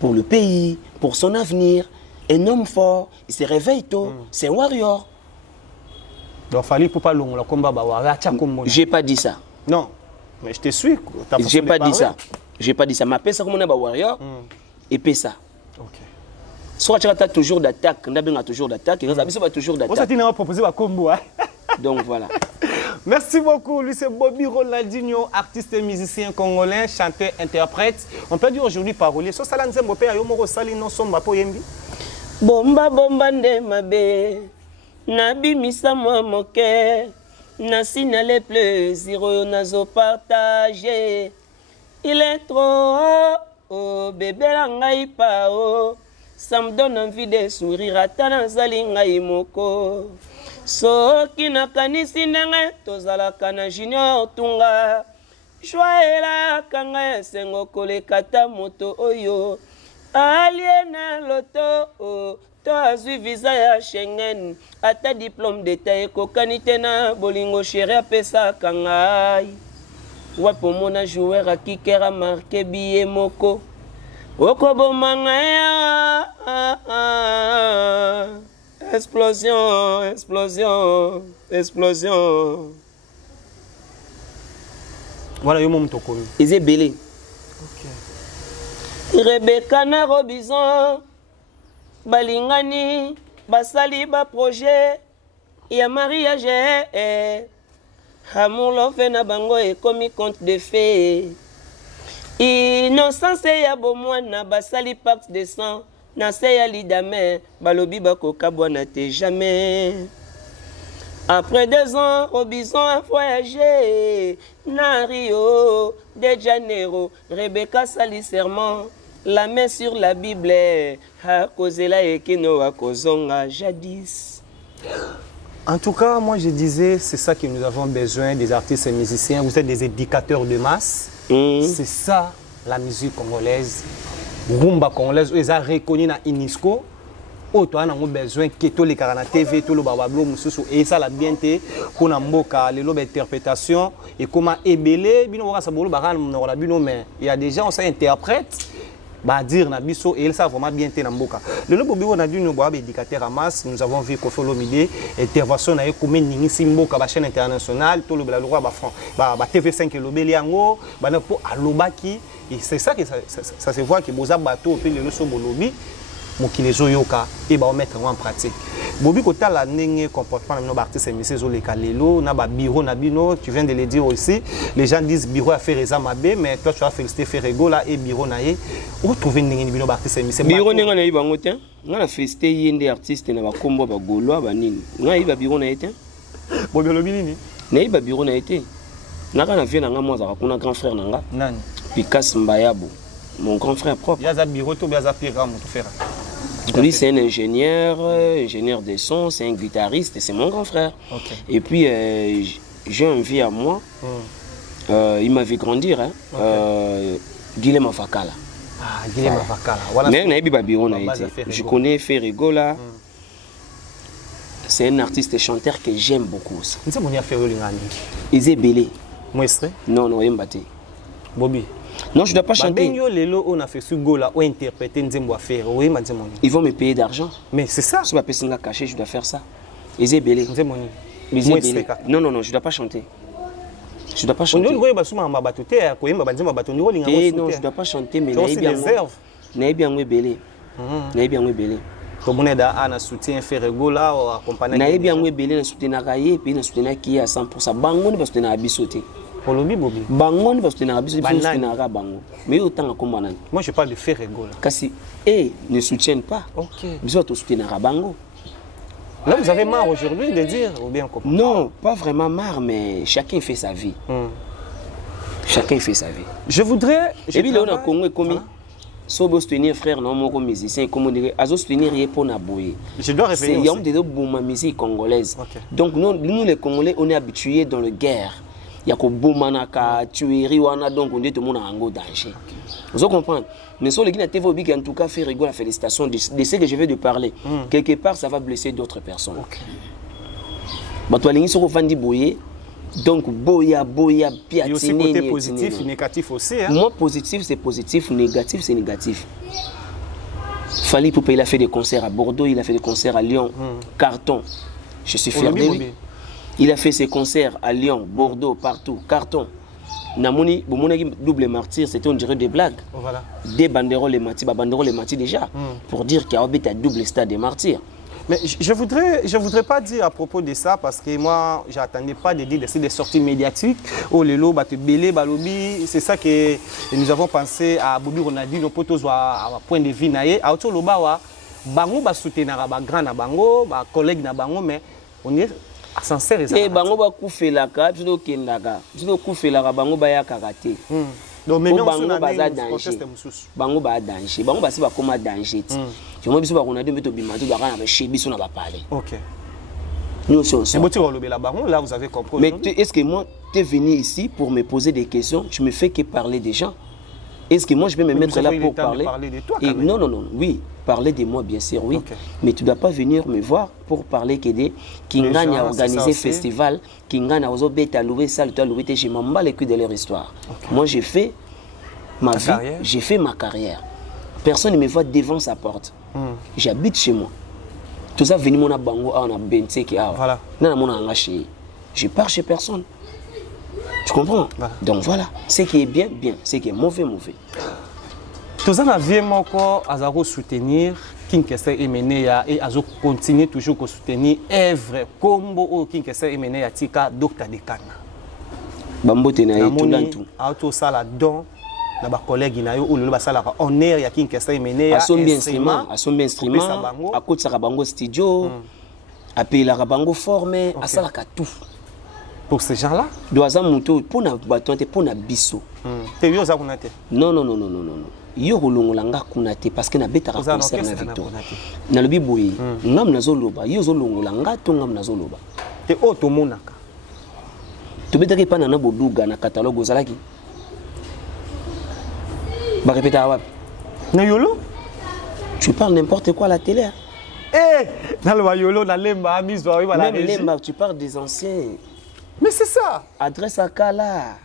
pour le pays, pour son avenir. Un homme fort, il se réveille tôt. C'est un warrior. Donc Fally Ipupa le combat warrior. J'ai pas dit ça. Non, mais je te suis. J'ai pas dit ça. J'ai pas dit ça. Ma paix, ça comme on a warrior et paix ça. Soit tu as toujours d'attaque, on a toujours d'attaque, et on a toujours d'attaque. On a proposé un combo. Donc voilà. Merci beaucoup. Lui, c'est Bobby Ronaldinho, artiste et musicien congolais, chanteur, interprète. On peut dire aujourd'hui parolier. So ça lanze mo pe ayo moko sali non somba po yembi. Bomba bomba nde mabe. Nabi misa moi moke. Nasina les plaisirs nazo partager. Il est trop oh bébé la ngai pa oh. Ça me donne envie de sourire à Tananzalinga Imoko. Soki na kanisi ndenge tozalaka na junior tunga. Joyela kanga sengo koleka ta moto oyo. Aliena loto o to azwi visa ya Schengen. Ata diplôme d'état ekokanite na bolingo chéri apesa kangai. Wapo mona joueur akikera marqué billet moko. Okobo mangaya explosion, explosion, explosion. Voilà, yo mom toko. Ils est belé. OK. Rebecca na Robinson balingani basali ba projet ya mariage amour l'enfant na bango et comme compte de fait. Innocence ya bomwana basali pacte de sang na se ya lidame balobi bakoka bwana te jamais. Après 2 ans Robinson a voyagé na Rio de Janeiro. Rebecca sali serment la main sur la Bible a causé la ekino a kozonga jadis. En tout cas, moi je disais, c'est ça que nous avons besoin des artistes et musiciens. Vous êtes des éducateurs de masse. C'est ça la musique congolaise. Rumba congolaise, ils ont reconnu dans UNESCO. Autant on a besoin que tous les canaux TV, tout le babablo, et ça la bien été pour n'amboka les lobes interprétation et comment ébélé, bino waka sabolo baran n'aura bino mais il y a des gens ça interprète. Bah dire na biso et ça vraiment bien été n'amboka. Le lobo on a dit nous boire éducateur à masse, nous avons vu Kofi Olomide intervention na comme ningi simboka ba chaîne internationale, tout le droit ba TV5 lobeli yango, ba na po alobaki et c'est ça que ça se voit que boza bateau puis le so bolobi. mokili ezoyoka et baomettre en pratique. Bobi kotala ndenge comportement na artiste émission ezoleka lelo na ba bureau na bino, tu viens de le dire aussi, les gens disent bureau à faire eza mabe, mais toi tu vas féliciter Ferrego là et bureau na ye. Où trouver ndenge bino ba artiste émission? Bureau nenga na yibango te. Nga féliciter yende artiste na ba kombo ba goloa ba nini. Nga yiba bureau na été. Bobi lobi nini? Na yiba bureau na été. Naka na vie na nga moi za kuna grand frère nanga. Nani? Pikas Mbayabo, mon grand frère propre. Il y a un bureau, il y a un pyramide, tout faire. Lui, c'est un ingénieur, ingénieur de son, c'est un guitariste, c'est mon grand frère. Okay. Et puis, j'ai un vie à moi, il m'a vu grandir, hein, Guilhem Afakala. Ah, Guilhem Afakala. Voilà. Mais je connais Ferrego là. C'est un artiste et chanteur que j'aime beaucoup. Il est belé. Non, non, il m'a battu. Bobby. Non, je ne dois pas chanter. On a fait ce go-là, on interpréter Nzembo à faire. Ils vont me payer d'argent. Mais c'est ça. Si je ne caché, je dois faire ça. Ils sont belés. Non, non, non, je ne dois pas chanter. Je ne dois pas chanter. Non, je ne dois pas chanter, mais je n'ai bien belé. Je bien belé. Je soutien Ferrego là, accompagné. Je bien belé, je soutiens Raye, puis je soutiens qui à 100%. Bango, je soutiens Abisoté. Bango, parce que mais autant comme moi je parle de Ferrego. Kasi et ne soutiennent pas. OK. Besoin de soutenir Bango. Là vous avez marre aujourd'hui de dire ou bien comment? Non, pas vraiment marre, mais chacun fait sa vie. Chacun fait sa vie. Je voudrais. Et puis là on a Congo comme so bo soutenir frère non mon musicien comme on dirait azo soutenir rien pour na boyer. Je dois revenir. Il y a des boum musique congolaise. Donc nous les Congolais on est habitués dans le guerre. Il y a que tuerie wana donc on dit tout le monde a un gros danger. Vous comprenez? Mais sur les guinées TV en tout cas fait rigoler la félicitation de ce que je vais de parler. Quelque part ça va blesser d'autres personnes. Bah toi les gens qui boyer donc boya piatiner. Il y a aussi côté positif et négatif aussi. Hein? Moi positif c'est positif, négatif c'est négatif. Fally Ipupa il a fait des concerts à Bordeaux, il a fait des concerts à Lyon, carton. Je suis fier de lui. Il a fait ses concerts à Lyon, Bordeaux, partout, carton. Namoni, double martyr, c'était on dirait des blagues. Voilà. Des banderoles les martyrs déjà, pour dire qu'il y a un double stade des martyrs. Mais je voudrais pas dire à propos de ça parce que moi, j'attendais pas de dire des sorties médiatiques. Oh le lot, belé, balobi, c'est ça que nous avons pensé à Bobby Ronaldinho, potos à point de vue naé. À autour loba wa, bango ba soutenir ba grand na bango, ba collègue na bango, mais on est sincère et ça. Et bango ba koufela ka, biso kendaka, biso koufela ka bango ba ya karaté. Donc mais bango ba danger. Bango ba danger, bango ba si ba koma danger. Je me biso ba Ronaldinho beto bimanto ba kana ba chebi so na ba parler. OK. Nous aussi on sait. Là vous avez compris. Mais est-ce que moi tu es venu ici pour me poser des questions, tu me fais que parler des gens? Est-ce que moi je vais me mettre là pour parler de toi, et non, non, non, oui, parler de moi bien sûr, oui. Mais tu ne dois pas venir me voir pour parler que des qui gagnent à organiser festival, qui gagnent à louer louer ça, je m'en bats les couilles de leur histoire. Moi j'ai fait ma vie, j'ai fait ma carrière. Personne ne me voit devant sa porte. J'habite chez moi. Tout ça, venez mon bango, on a bente qui a. Voilà. Non, mon engagé. Je pars chez personne. Tu comprends? Donc voilà, ce qui est bien, bien, ce qui est mauvais, mauvais. Tous en aviez mon corps à soutenir Kinkessa et Menea et à continuer toujours à soutenir œuvre combo ou Kinkessa et Menea tika Dr Dekana. Bambote na tout. Auto sala don na ba collègue na yo ou le basala honneur ya Kinkessa et Menea. Asombi instrument, à côté sa bango studio, appeler la bango formé, à sala ka tout. Pour ces gens-là, doit moto pour na batonte pour na biso. Te yo za kunate. Non non non non non non. Yo rolongolanga kunate parce que na betara concert na Victor. Na lobi boyi. Ngam na zoloba, yo zolongolanga to ngam na zoloba. Te auto monaka. To betaki pa na boduga na catalogue ozalaki. Ba répéter wapi? Na yolo? Tu parles n'importe quoi à la télé. Eh, na lo yolo na lemba amizo wa ba la régie. Même lemba, tu parles des anciens. Mais c'est ça. Adresse à Kala.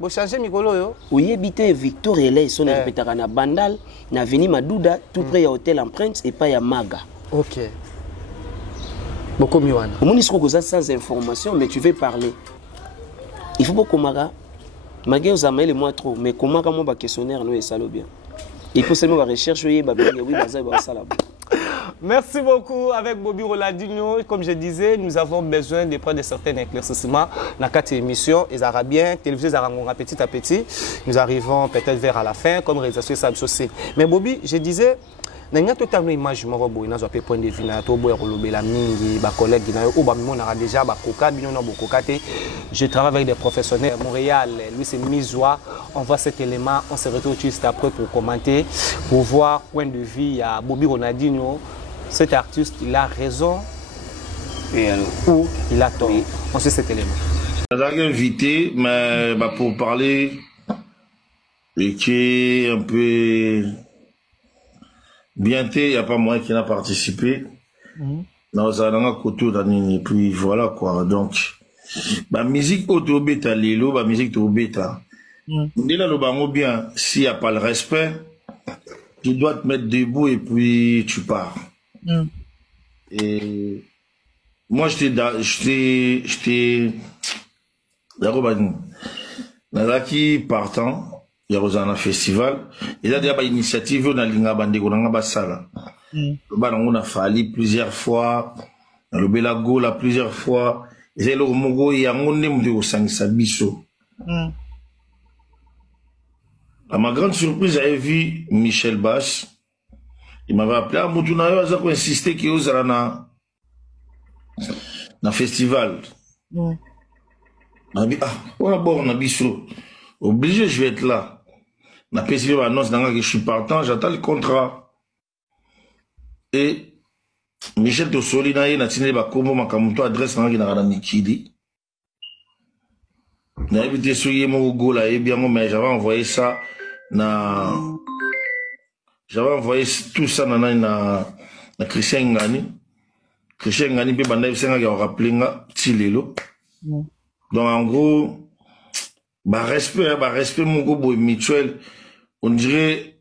Bon changer mikolo yo. Oui, habité Victor et là, ils sont répétés na Bandal, na Veni Madouda, tout près à Hôtel Empreinte et pas à Maga. OK. Beaucoup mieux. Au moins, ils sont sans information, mais tu veux parler. Il faut beaucoup Maga. Maga, vous avez le moins trop, mais comment moi, questionnaire, nous, et ça bien. Il faut seulement rechercher, oui, Merci beaucoup avec Bobby Rolandinho. Comme je disais, nous avons besoin de prendre certains éclaircissements dans cette émission. Les Arabiens, télévisés arabes, petit à petit. Nous arrivons peut-être vers la fin, comme réalisation ça aussi. Mais Bobby, je disais, il y a tout une image moi boy na zo pe point de vue na to boy rolobela mingi ba collègue na o ba mona déjà ba koka bino na bokoka te. Je travaille avec des professionnels à Montréal. Lui c'est Mizoa. On voit cet élément, on se retrouve juste après pour commenter, pour voir point de vue à Bobby Ronaldinho. Cet artiste, il a raison ou il a tort. On sait cet élément. J'ai invité, mais pour parler, et qui est un peu bien, il n'y a pas moyen qui n'a participé. Dans un côté, et puis voilà quoi. Donc, la musique auto-bêta, la musique auto-bêta. Dès là, le bango bien, s'il n'y a pas le respect, tu dois te mettre debout et puis tu pars. Et moi, j'étais partant, il y a un festival, et là, il y a une initiative, on a l'inga bande, on a basala. On a fallu plusieurs fois, le Belago là plusieurs fois, et c'est le Mogo, il y a un monde au Sangisabiso. À ma grande surprise, j'avais vu Michel Bass. Il m'avait appelé à Moutunayo, il a insisté qu'il y a un festival. Il m'a dit, on a bon, on a biso. Obligé, je vais être là. On a fait l'annonce que je suis partant, j'attends le contrat. Et Michel Tossoli, il a tenu le combo, ma adresse dans la Nikidi. Il a invité sur mon go là, et bien, mais j'avais envoyé ça. J'avais envoyé tout ça na Christian Ngani. Christian Ngani peut banda il a rappelé Tilelo. Donc en gros, respect mon go mutuel. On dirait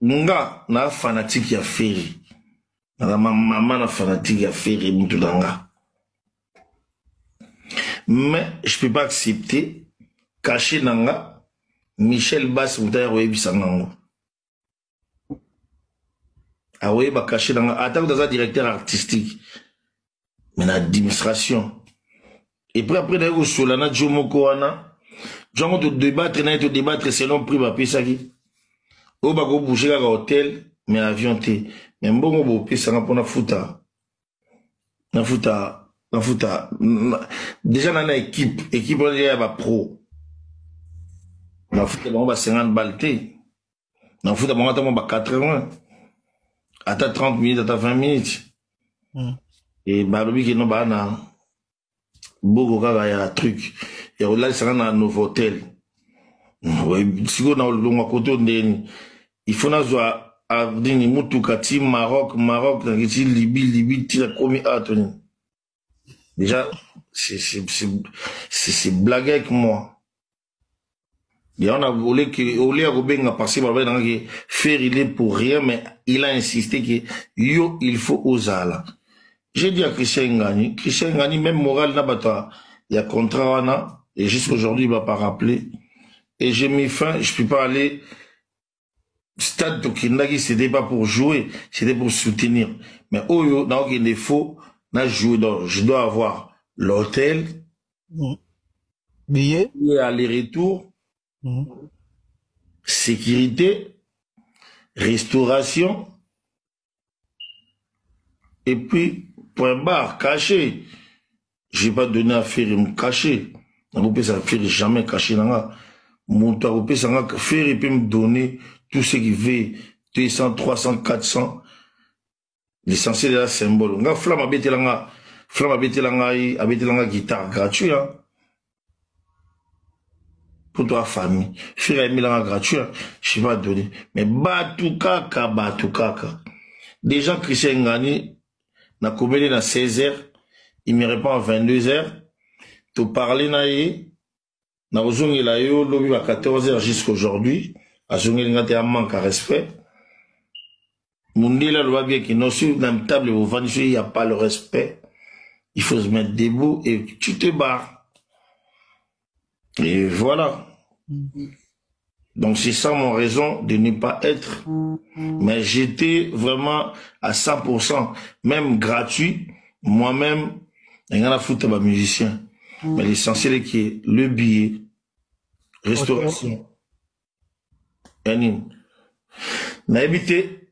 nga na fanatique ya Ferry. Na maman na fanatique ya Ferry mutulanga. Mais je peux pas accepter cacher nanga Michel Bass Moutaya Royebisangango. Ah oui, bah caché dans attends dans un directeur artistique. Mais l'administration. Et puis après d'ailleurs Solana Jomoko wana, Django te débattre selon prix papier ça qui. Au bago bouger à hôtel, mais avion té. Mais bon bo pe ça pour na futa. Na futa. Déjà dans l'équipe on est ba pro. Na futa bon ba 50 balles. Na futa bon attends ba 80. Attends 30 minutes, attends 20 minutes. Et Balobi qui n'a pas na beaucoup de trucs. Et là, c'est un nouveau hôtel. Si on a le côté il faut na zoa avdini mutukati Maroc, Libye, tira komi atoni. Déjà, c'est blague avec moi. Et on a voulu que Olé Robenga passé par là faire il est pour rien, mais il a insisté que yo il faut oser. J'ai dit à Christian Ngani même moral n'a pas il y a contrat wana et jusqu'aujourd'hui il va pas rappeler et j'ai mis fin, je peux pas aller stade de Kindagi, c'était pas pour jouer, c'était pour soutenir. Mais oyo dans il faut na jouer donc je dois avoir l'hôtel, billet et aller-retour. Sécurité, restauration, et puis, point barre, caché. J'ai pas donné à faire me cacher. On peut ça faire jamais cacher. Mon temps, on peut ça faire et puis me donner tout ce qui veut 200, 300, 400. L'essentiel est la symbole. On a flamme à guitare gratuit, hein. Pour toi, famille. Faire un million gratuit, je vais pas donner. Mais Batu Kaka. Des gens Christian Ngani, n'a combien à 16h, il me répond à 22h. Tu parles n'a ozongi la yo, lobby à 14h jusqu'à aujourd'hui. À zongi ngate a manque à respect. Mundi la loi bien qui non sur dans table vous vendez, il n'y a pas le respect. Il faut se mettre debout et tu te barres. Et voilà. Donc c'est ça mon raison de ne pas être. Mais j'étais vraiment à 100%, même gratuit, moi-même, il y a la foot à musicien. Mais l'essentiel est que le billet, restauration, yanine. Na habité,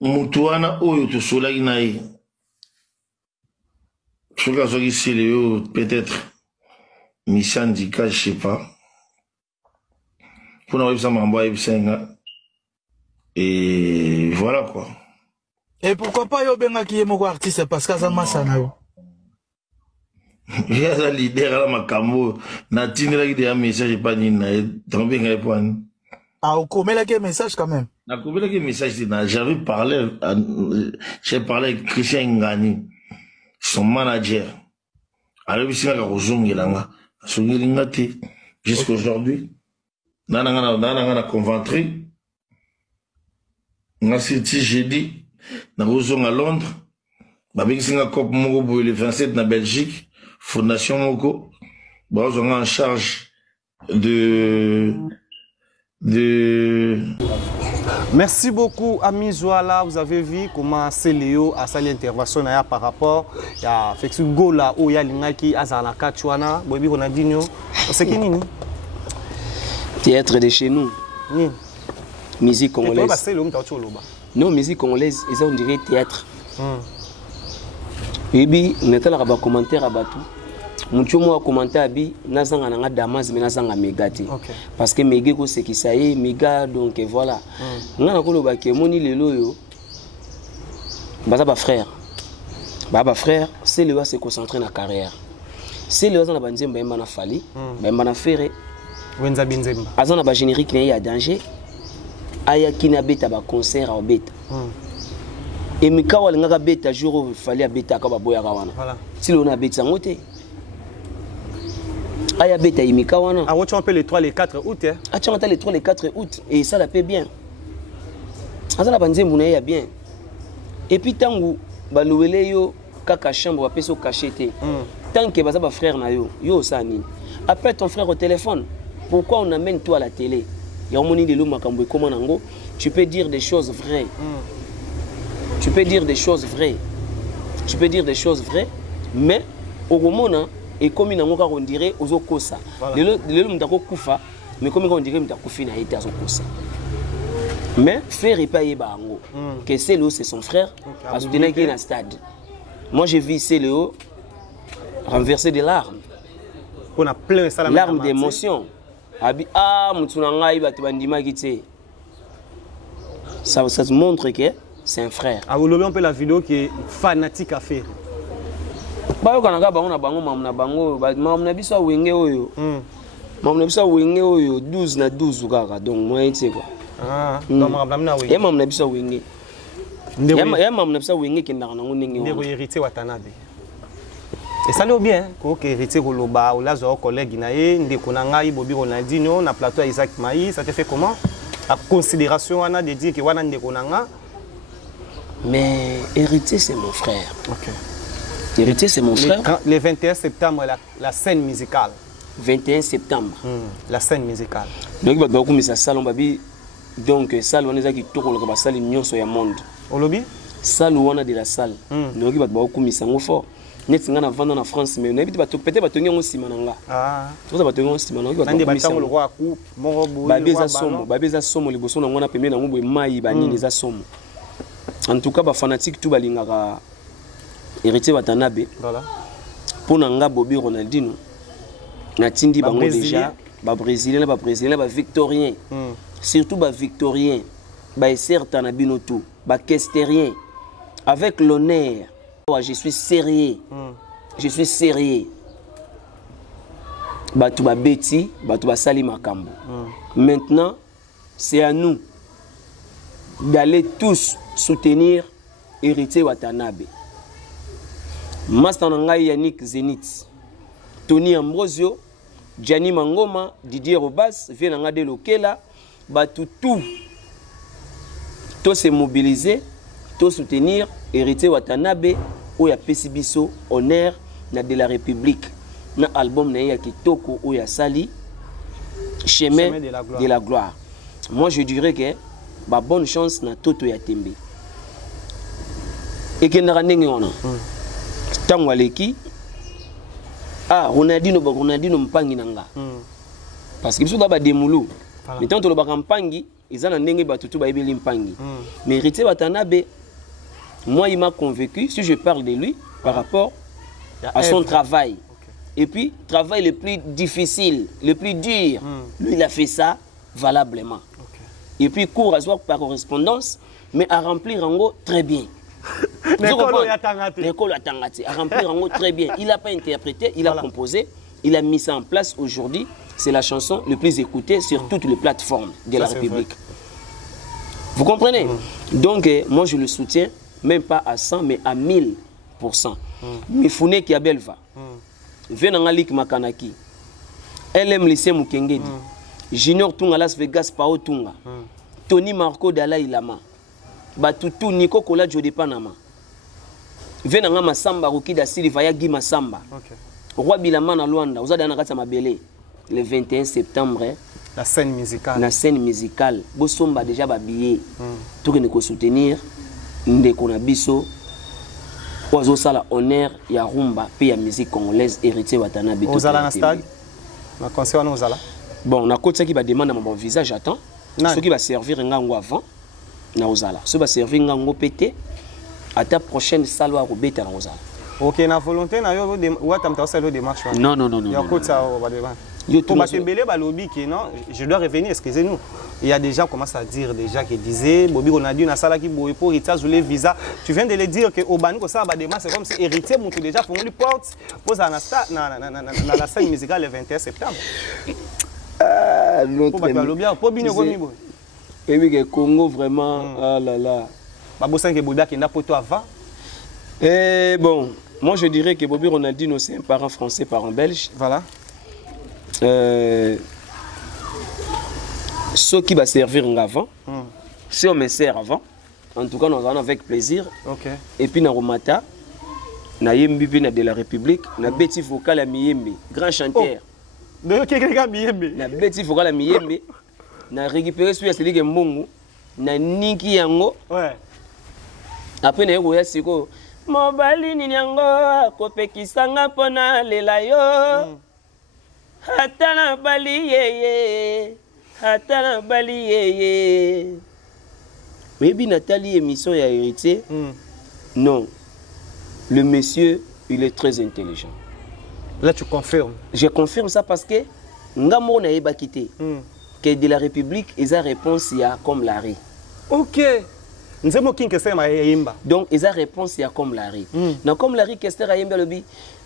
Moutouana, Oyo, to Sola Inaï. Je suis là, peut-être, mission handicap, je sais pas. Pour nous, ça m'envoie, et voilà quoi. Et pourquoi pas yo benga qui est mon artiste parce que ça m'a sana yo. Il y a un leader là makambo na tinela qui des message pas ni na tomber ngai point. Ah au comme là que message quand même. Na comme là que message j'avais parlé j'ai parlé avec Christian Ngani son manager. Alors il s'est rozongela nga. Songela te jusqu'aujourd'hui. Nana conventri. J'ai dit, à Londres, le 27 na Belgique, Fondation Moko, en charge de... Merci beaucoup, Ami Zoala. Vous avez vu comment Céléo a sali intervention par rapport à Fexu Gola ou Yalingaki Azalaka Chouana, Bobi Ronaldinho. C'est qui Nini? Théâtre de chez nous. Musique congolaise. Non, musique congolaise, ils ont dirait théâtre. Et puis, on est là, commentaire à Batou. Mon commentaire à Bi, Nazanga n'a damas, mais Nazanga mégati. Parce que Mégé, c'est qui ça y est, méga, donc voilà. On a encore le baquet, mon île est loyo. Baba frère. Baba frère, c'est le se concentrer dans la carrière. C'est le on a bandé, ben on a fallu, ben on a ferré. Wenza Binzemba. Azon a ba générique n'est y a danger. Aya kina beta ba concert à beta. Et mikawa nga beta jour il fallait beta ka ba boya kawana. Voilà. Si l'on a beta ngote. Aya beta imikawa na. Ah on peut les 3 les 4 août hein. Ah tu entends les 3 les 4 août et ça la paie bien. Azon a banzembu na ya bien. Et puis tangu ba louele yo kaka chambre ba peso cacheté. Tant que baza ba frère na yo, yo ça nini. Appelle ton frère au téléphone. Pourquoi on amène toi à la télé? Tu peux dire des choses vraies. Tu peux dire des choses vraies. Tu peux dire des choses vraies, mais au moment et comme on dirait aux okosa. Mais comme on dirait mais faire et pas bango. Que Céléo c'est son frère parce que qu'il est dans le stade. Moi j'ai vu Céléo renverser des larmes. On a plein ça larmes d'émotion. Ah, ça montre que c'est un frère. Ah, vous l'avez un peu la vidéo qui est fanatique à faire. Bah, on a bango, bango, on biso wenge oyo. On biso wenge oyo 12 na 12 kaka. Donc moi tu sais quoi. Ah, donc on wenge. Et on biso wenge. Et on biso wenge qui ndaka nango ndenge. Ndeko hérité Watanabe. Et ça l'est bien, que héritier Goloba ou là, j'ai un collègue ndeko nangai Bobi Ronaldinho na plateau Isaac Maï, ça te fait comment? La considération on a de dire que wana ndeko nanga. Mais héritier c'est mon frère. OK. Héritier c'est mon frère. Le 21 septembre la scène musicale. 21 septembre. La scène musicale. Donc il va beaucoup mais ça salon babi donc salle on est qui toko le ba salle nyonso ya monde. Olobi? Salle on a de la salle. Donc il va beaucoup mais ça fort. Net ngana vendre en France mais on habite peut-être batongi ngo simananga. Ah. Tout ça batongi ngo simananga. Nande batango le roi coup moro boui. Babeza somo liboso na ngona pembe na ngobwe mai banini za somo. En tout cas ba fanatique tout balingaka héritier Watanabe. Voilà. Pour nga Bobi Ronaldinho na tindi bango déjà ba brésilien ba victorien. Surtout ba victorien ba certain na bino tout ba kesterien avec l'honneur. Je suis sérieux. Je suis sérieux. Batouba Betty, Batouba Sali Makambo. Maintenant, c'est à nous d'aller tous soutenir héritier Watanabe. Mastananga Yannick Zenith, Tony Ambrosio, Gianni Mangoma, Didier Robas, Vienanga de Lokela, Batou tous se mobiliser, tous soutenir héritier Watanabe ou ya Pesibiso honneur na de la République na album na ya kitoko ou ya sali chemin de la gloire moi je dirais que bah, bonne chance na toto ya tembe. Et que na ndenge wana. Tango aleki ah Ronaldinho mpangi nanga. Parce que biso ba demulu. Mais tant to ba mpangi, ils ont ndenge ba tutu ba ebeli mpangi. Mais Héritier Watanabe, moi il m'a convaincu si je parle de lui par rapport à son travail. Et puis, travail le plus difficile, le plus dur, lui il a fait ça valablement. Et puis, cours à soi par correspondance, mais à remplir en gros très bien. L'école a tangati, à remplir en gros très bien. Il n'a pas interprété, il a composé, il a mis ça en place aujourd'hui. C'est la chanson le plus écoutée sur toutes les plateformes de la République. Vous comprenez? Donc, moi je le soutiens, même pas à 100, mais à 1000%. Mifune qui a belva. Venangalik Makanaki. LM Lycée Mukengedi. Junior Tunga Las Vegas Pao Tunga. Tony Marco Dalai Lama. Batutu Nico Kola Jode Panama. Venanga Masamba Ruki da Silvaya Gi Masamba. Roi Bilama na Luanda. Vous avez un Mabele. Le 21 septembre. La scène musicale. La scène musicale. Bosomba déjà babillé. Tout que soutenir. Ndeko na biso. Oiseau sala honneur ya rumba puis ya musique congolaise Héritier Watanabe. Ozala na stade. Na concert na ozala. Bon, na côté qui va demander mon visage attend. Ce qui va servir ngango avant na ozala. Ce va servir ngango pété à ta prochaine salle à robeta na ozala. OK, na volonté na yo ou atamta sala démarche. Non. Ya côté ça va demander. Pour Matembele balobi qui non, je dois revenir, excusez-nous. Il y a des gens qui commencent à dire déjà qui disaient Bobby Ronaldinho na sala qui boy pour États les visa. Tu viens de le dire que au ban ko ça ba démarche c'est comme si Héritier monte déjà pour lui porte pose à la scène musicale le 21 septembre. Notre balobi pour bino komi boy. Et oui que Congo vraiment ah là là. Ba bossa que Boda qui n'a pas toi avant. Et bon, moi je dirais que Bobby Ronaldinho c'est un parent français, parent belge. Voilà. Ce qui va servir avant, si on me sert avant, en tout cas nous allons avec plaisir. Et puis dans Romata, na Yembi de la République, na Betty Vocal à Miyembe, grand chanteur. De quelqu'un Miyembe. Na Betty Vocal à Miyembe, na récupéré celui à celui qui est Mbongo, na Niki Yango. Ouais. Après na Yogo Yasiko, Mobali Ninyango, Kopekisanga Pona Lelayo. Hatana bali yeye, hatana bali yeye. Mais bien Nathalie émission ya Héritier. Non. Le monsieur, il est très intelligent. Là tu confirmes. Je confirme ça parce que ngamo na yeba quitté. Que de la République, ils ont réponse il y a comme Larry. OK. Nzemo king que c'est ma yimba. Donc ils ont réponse il y a comme Larry. Na comme Larry Kester a yimba lobi.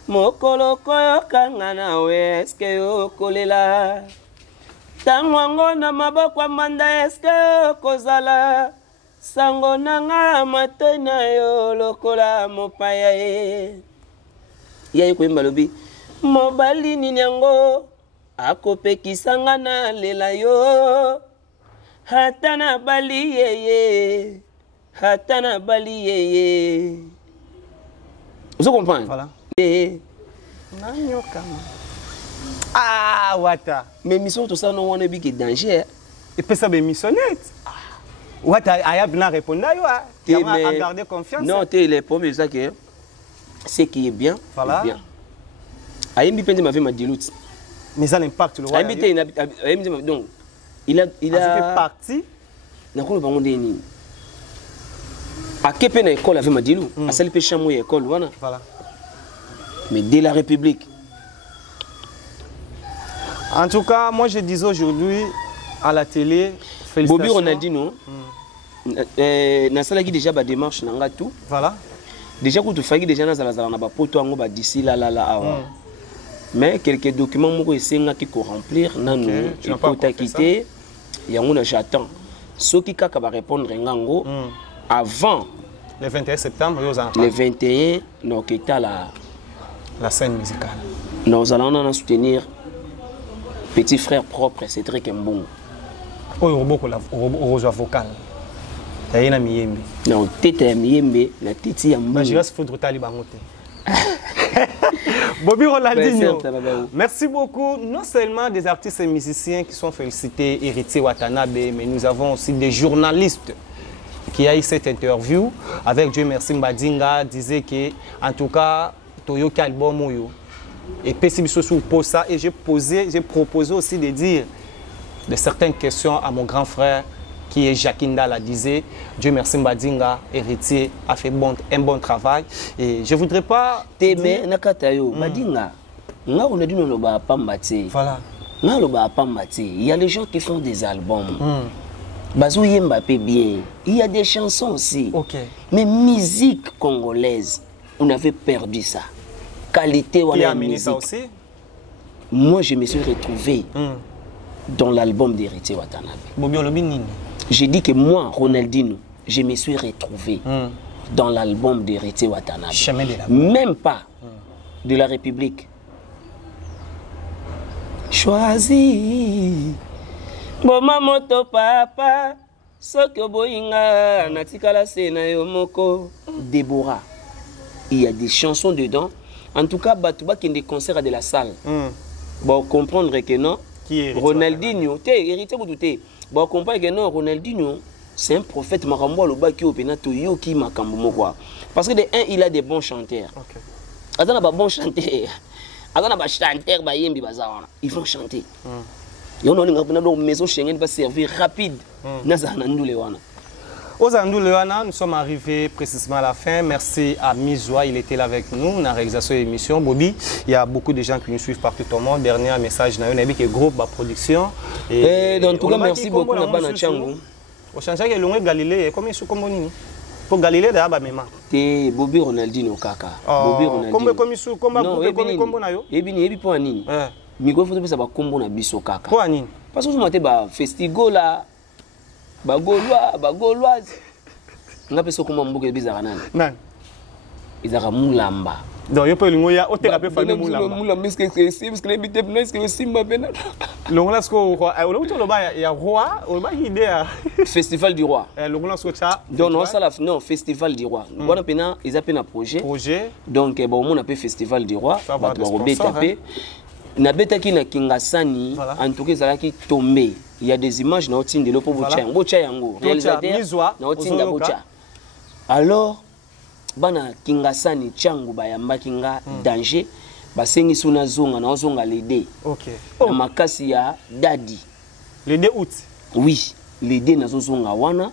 Mokolo koyo kangana we eske yo kolela Tangwango na maboko manda eske yo kozala Sango nanga matena yo lokola mopaya e Ya yuko yimba lobi Mobali ninyango akopekisanga na lela yo Hatana bali yeye Hatana bali yeye Vous comprenez? Voilà. Ah, Wata. Mais mission tout ça, non, on est bien danger. Et puis ça, missionnette. Wata, Ayab n'a répondu à tu as gardé confiance. Non, tu es les premiers, ça que ce qui est bien. Voilà. Bien. Ayembi Pendi m'avait ma diloute. Mais ça l'impact le roi. Donc, il a fait partie. N'a pas de à quelle peine l'école avait ma dilou. À celle péché à moi école, voilà. Mais dès la République. En tout cas, moi je disais aujourd'hui à la télé, félicitations. Bobby Ronaldinho, na sala qui déjà ba démarche nanga tout. Voilà. Déjà quand tu fais déjà na sala na ba poto ngo ba d'ici là awa. Mais quelques documents moko esenga qui ko remplir nanu et pour ta quitter, yango na j'attends. Ceux qui kaka ba répondre ngango avant le 21 septembre, le 21, nous avons la scène musicale. Nous allons soutenir petit frère propre, Cédric Mbongo. Oh, il y a vocal. Il y a Miyembe. Non, tête à Miyembe, la tête à Mbongo. Je vais se foutre au Taliban. Bobby Ronaldinho. Merci beaucoup. Non seulement des artistes et musiciens qui sont félicités, Héritier Watanabe, mais nous avons aussi des journalistes qui a eu cette interview avec Dieu merci Mbadinga, disait que en tout cas Toyoki album Moyo et Pessibiso pour ça et j'ai proposé aussi de dire de certaines questions à mon grand frère qui est Jakinda la disait Dieu merci Mbadinga héritier a fait un bon travail et je voudrais pas Tebe nakatayo Mbadinga nga on a dit non ba pambati voilà nga lo ba pambati il y a les gens qui font des albums Bazou Mbappé bien. Il y a des chansons aussi. Okay. Mais musique congolaise, on avait perdu ça. Qualité ou la musique. Ça aussi? Moi, je me suis retrouvé dans l'album d'Héritier Watanabe. J'ai dit que moi, Ronaldinho, je me suis retrouvé dans l'album d'Héritier Watanabe. Même pas de la République. Choisis. Boma moto papa soko boinga natikala sena yo moko Déborah. Il y a des chansons dedans. En tout cas, Batouba qui est des concerts de la salle. Bon comprendre que non. Qui est Ronaldinho, t'es hérité ou t'es. Bon comprendre que non Ronaldinho, c'est un prophète makambo loba qui opena to yo ki makambo moko. Parce que de un il a des bons chanteurs. OK. Azana ba bon chanteur. Azana ba chanteur ba yembi bazawana. Ils vont chanter. Et on a une maison Schengen va servir rapide. Nous sommes arrivés précisément à la fin. Merci à Mizwa, il était là avec nous dans la réalisation de l'émission. Bobby, il y a beaucoup de gens qui nous suivent partout au monde. Dernier message, on a vu que groupe la production. Et donc, tout cas, merci beaucoup à Bana Tchangou. Au changeant que l'on Galilée, comment est-ce que pour Galilée de Abamema. T'es Bobby Ronaldinho Kaka. Bobby Ronaldinho. Comment Miko faut ça ba kombo na biso kaka. Quoi nini? Parce que vous m'avez ba festigo là. Ba gauloise. Nga peso kombo mboke bizarre nani. Nan. Izaka mulamba. Donc yo pe lingo ya o te rapé famille mulamba. Mulamba est-ce que c'est parce que les bité est-ce que simba bena. Longola sko lo ba ya roi, o ba idée. Festival du roi. Longola sko ça. Donc non ça la non festival du roi. Bona pena ils appellent un projet. Donc bon on appelle festival du roi. Ba robé tapé. Nabetaki na Kingasani, voilà. En tout cas, zalaki tombé. Il y a des images na otinde lopo bocha yango, bocha yango. Réalisateur na otinde bocha. Alors, bana Kingasani changu bayamba kinga danger, basengi suna zonga na ozonga l'aider. OK. Na makasi ya dadi. Le 2 août. Oui, l'aider na zonga wana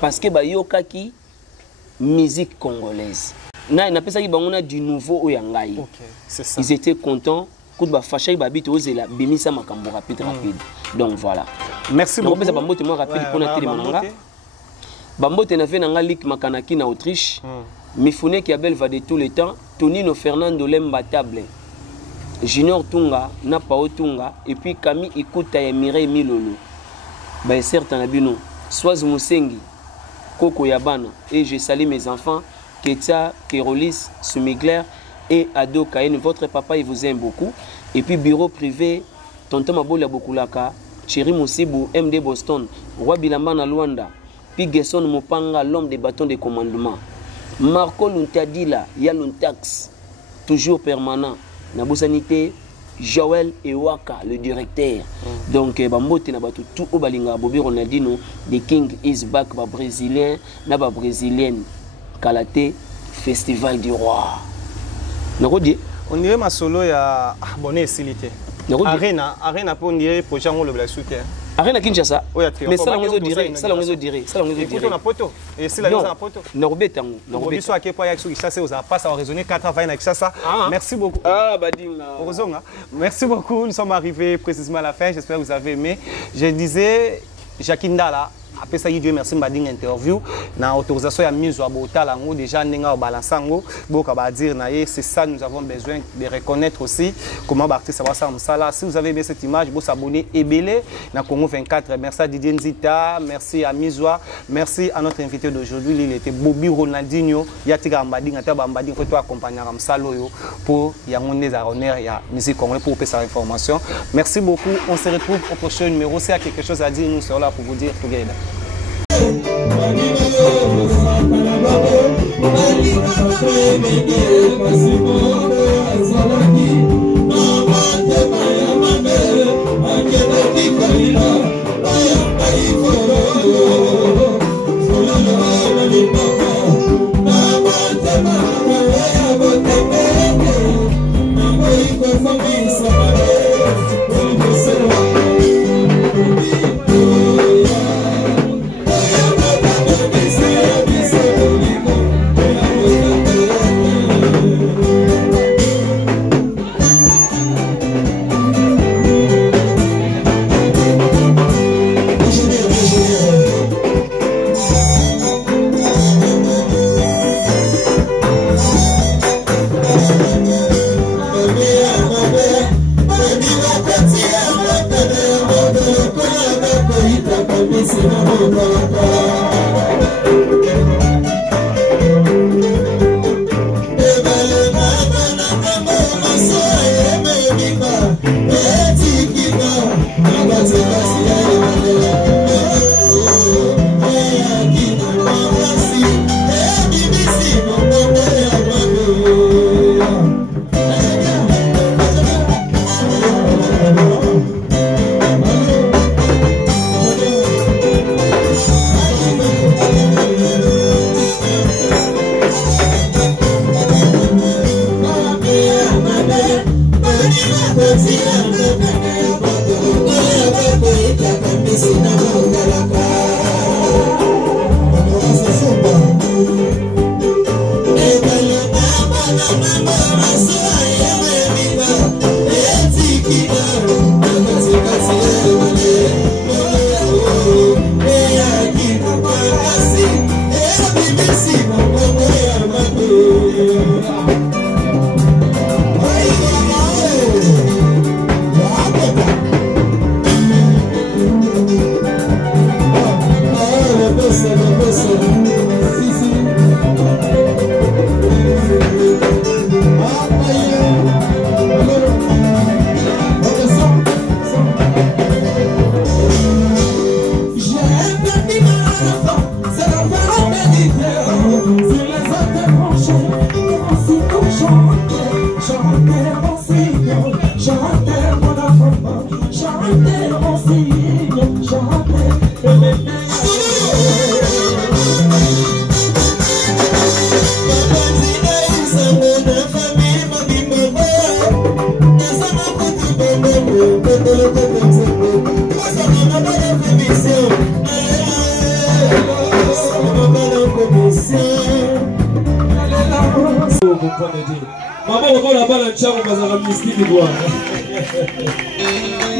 parce que bayokaki musique congolaise. Na napesaki bangona du nouveau oyangai. OK, c'est ça. Ils étaient contents. Rapide. Donc voilà. Merci beaucoup. Bambote na fait nanga Lick Makanaki na Autriche. Mifune qui abel va de tous les temps. Tonino Fernando Lemba Table. Junior Tunga, Napao Tunga. Et puis Camille Ikuta et Mireille Milolo. Bah certain abino. Soaz Musengi, Koko Yabana. Et je salue mes enfants. Ketia, Kerolis, Sumigler. Et Ado Kayen, votre papa il vous aime beaucoup. Et puis bureau privé, Tonton Maboula Bokulaka, Thierry Moussibou, MD Boston, Roi Bilambana Luanda, puis Gesson Mopanga, l'homme des bâtons de commandement. Marco Luntadila, Yaluntax, toujours permanent. Nabousanité, Joël Ewaka, le directeur. Donc, Bambote Nabatu, tout au Balinga, Bobby Ronaldinho, The King is back, Brésilien, Naba Brésilienne, Kalaté, Festival du Roi. On dirait ma solo ya abonné silité. Arena pour dire projet on le bla soutien. Arena Kinshasa. Mais ça on dirait. On a poto. Et c'est la mise en poto. Norbetango. Norbetango. Soit que pour Yaxou Kinshasa on a pas ça raisonner 80 avec Kinshasa. Merci beaucoup. Ah badinga. Merci beaucoup. Nous sommes arrivés précisément à la fin. J'espère que vous avez aimé. Je disais Jakinda là. Après ça, Dieu merci Mbadinga interview. Na autorisation ya mise à bota lango déjà nenga au balansango. Boka ba dire na c'est ça nous avons besoin de reconnaître aussi comment l'artiste va ça msala. Si vous avez aimé cette image, vous s'abonner et belé na Congo 24. Merci à Didier Nzita, merci à Mizwa, merci à notre invité d'aujourd'hui, il était Bobby Ronaldinho. Yatika Mbadinga ta Mbadinga faut toi accompagner am salo yo pour yangonde za honneur ya musique congolaise pour passer information. Merci beaucoup. On se retrouve au prochain numéro. Si y a quelque chose à dire, nous sommes là pour vous dire together. Thank you.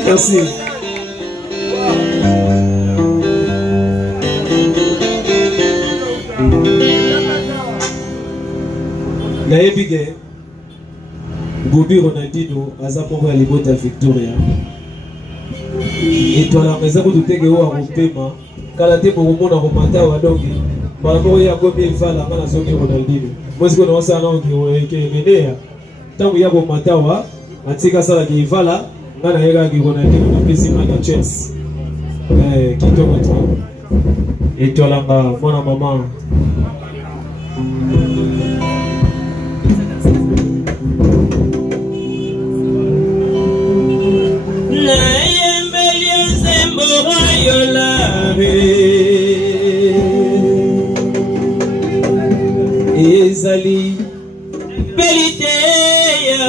Merci. Naebige Bobi Ronaldinho azapoko ya libota Victoria. Étoile en raison de tege o akopema kala te bokomona komata wa dongi bango ya gobi efala kana soki Ronaldinho. Mosi ko no sana onki ke menea. Tangu ya komata wa atika sala ki efala ngana yega ki Ronaldinho na pesi manga chess. Kitoko tu. Étoile nga mwana mama. Ezali Beliteya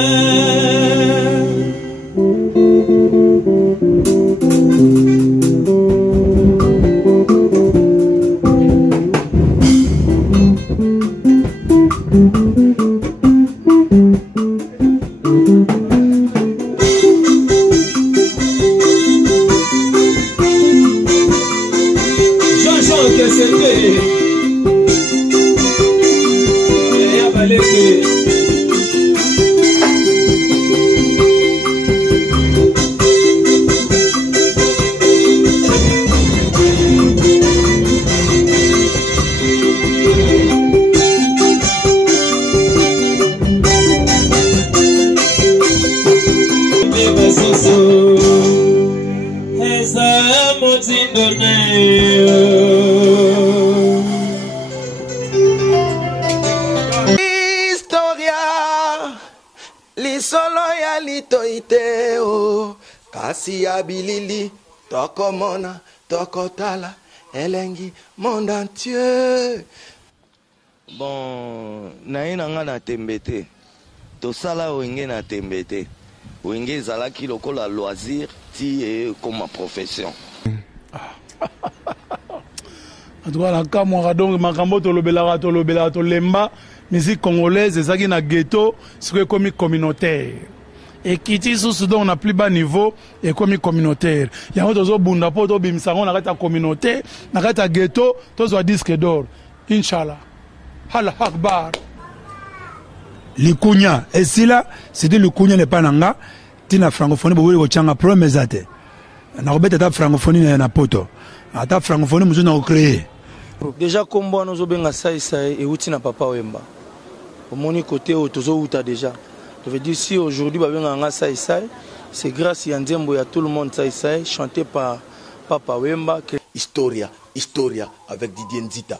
Jean-Jean Kessete kasi ya bilili tokomona tokotala elengi monde entier. Bon naina nga na tembete tosala wenge na tembete wenge ezalaki lokola loisir ti comme profession. Adoua la kamwa donc makambo tolobela tolemba musique congolaise ezaki na ghetto c'est comme communautaire. Et qui dit sous on n'a plus bas niveau et comme communautaire. Il y a d'autres bunda po to bimsango na kata communauté, na kata ghetto, to so disque d'or. Inshallah. Allah Akbar. Likunya, et si là, c'était le Kunya n'est pas nanga, tina francophonie bo changa promesate. Na robeta ta francophonie na poto. ata francophonie mosusu na créer. Déjà kombo nous obenga sai et outi na papa Wemba. Au moni côté otozo uta déjà. Je veux dire si aujourd'hui babenga nga sai c'est grâce à Nzembo ya tout le monde sai chanté par papa Wemba que Historia avec Didier Nzita.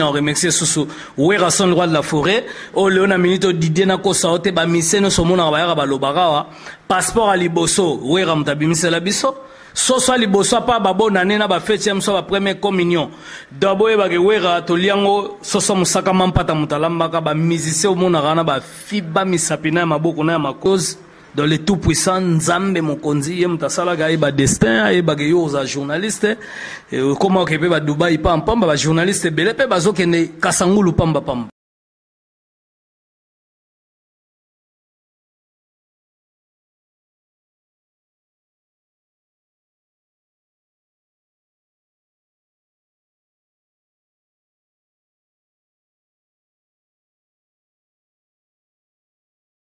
On remercie Soussou. Ouera son roi de la forêt. O Léona Minito Didier Nako Saote ba miseno somona ba yara ba lobarawa. Passeport à Liboso. Ouera mtabimise la biso. Soso Liboso pa babo nane na ba fetième so ba première communion. D'abord ba ke ouera to liango soso musaka mampata mutalamba ka ba musicien omona rana ba fiba misapina maboko na makoz. Dans les tout puissants Nzambe Mokonzi yem tasala ga ba destin e ba ke yo za journaliste comment ke pe ba Dubai pam pam ba journaliste bele pe bazo kende kasangulu pamba pam.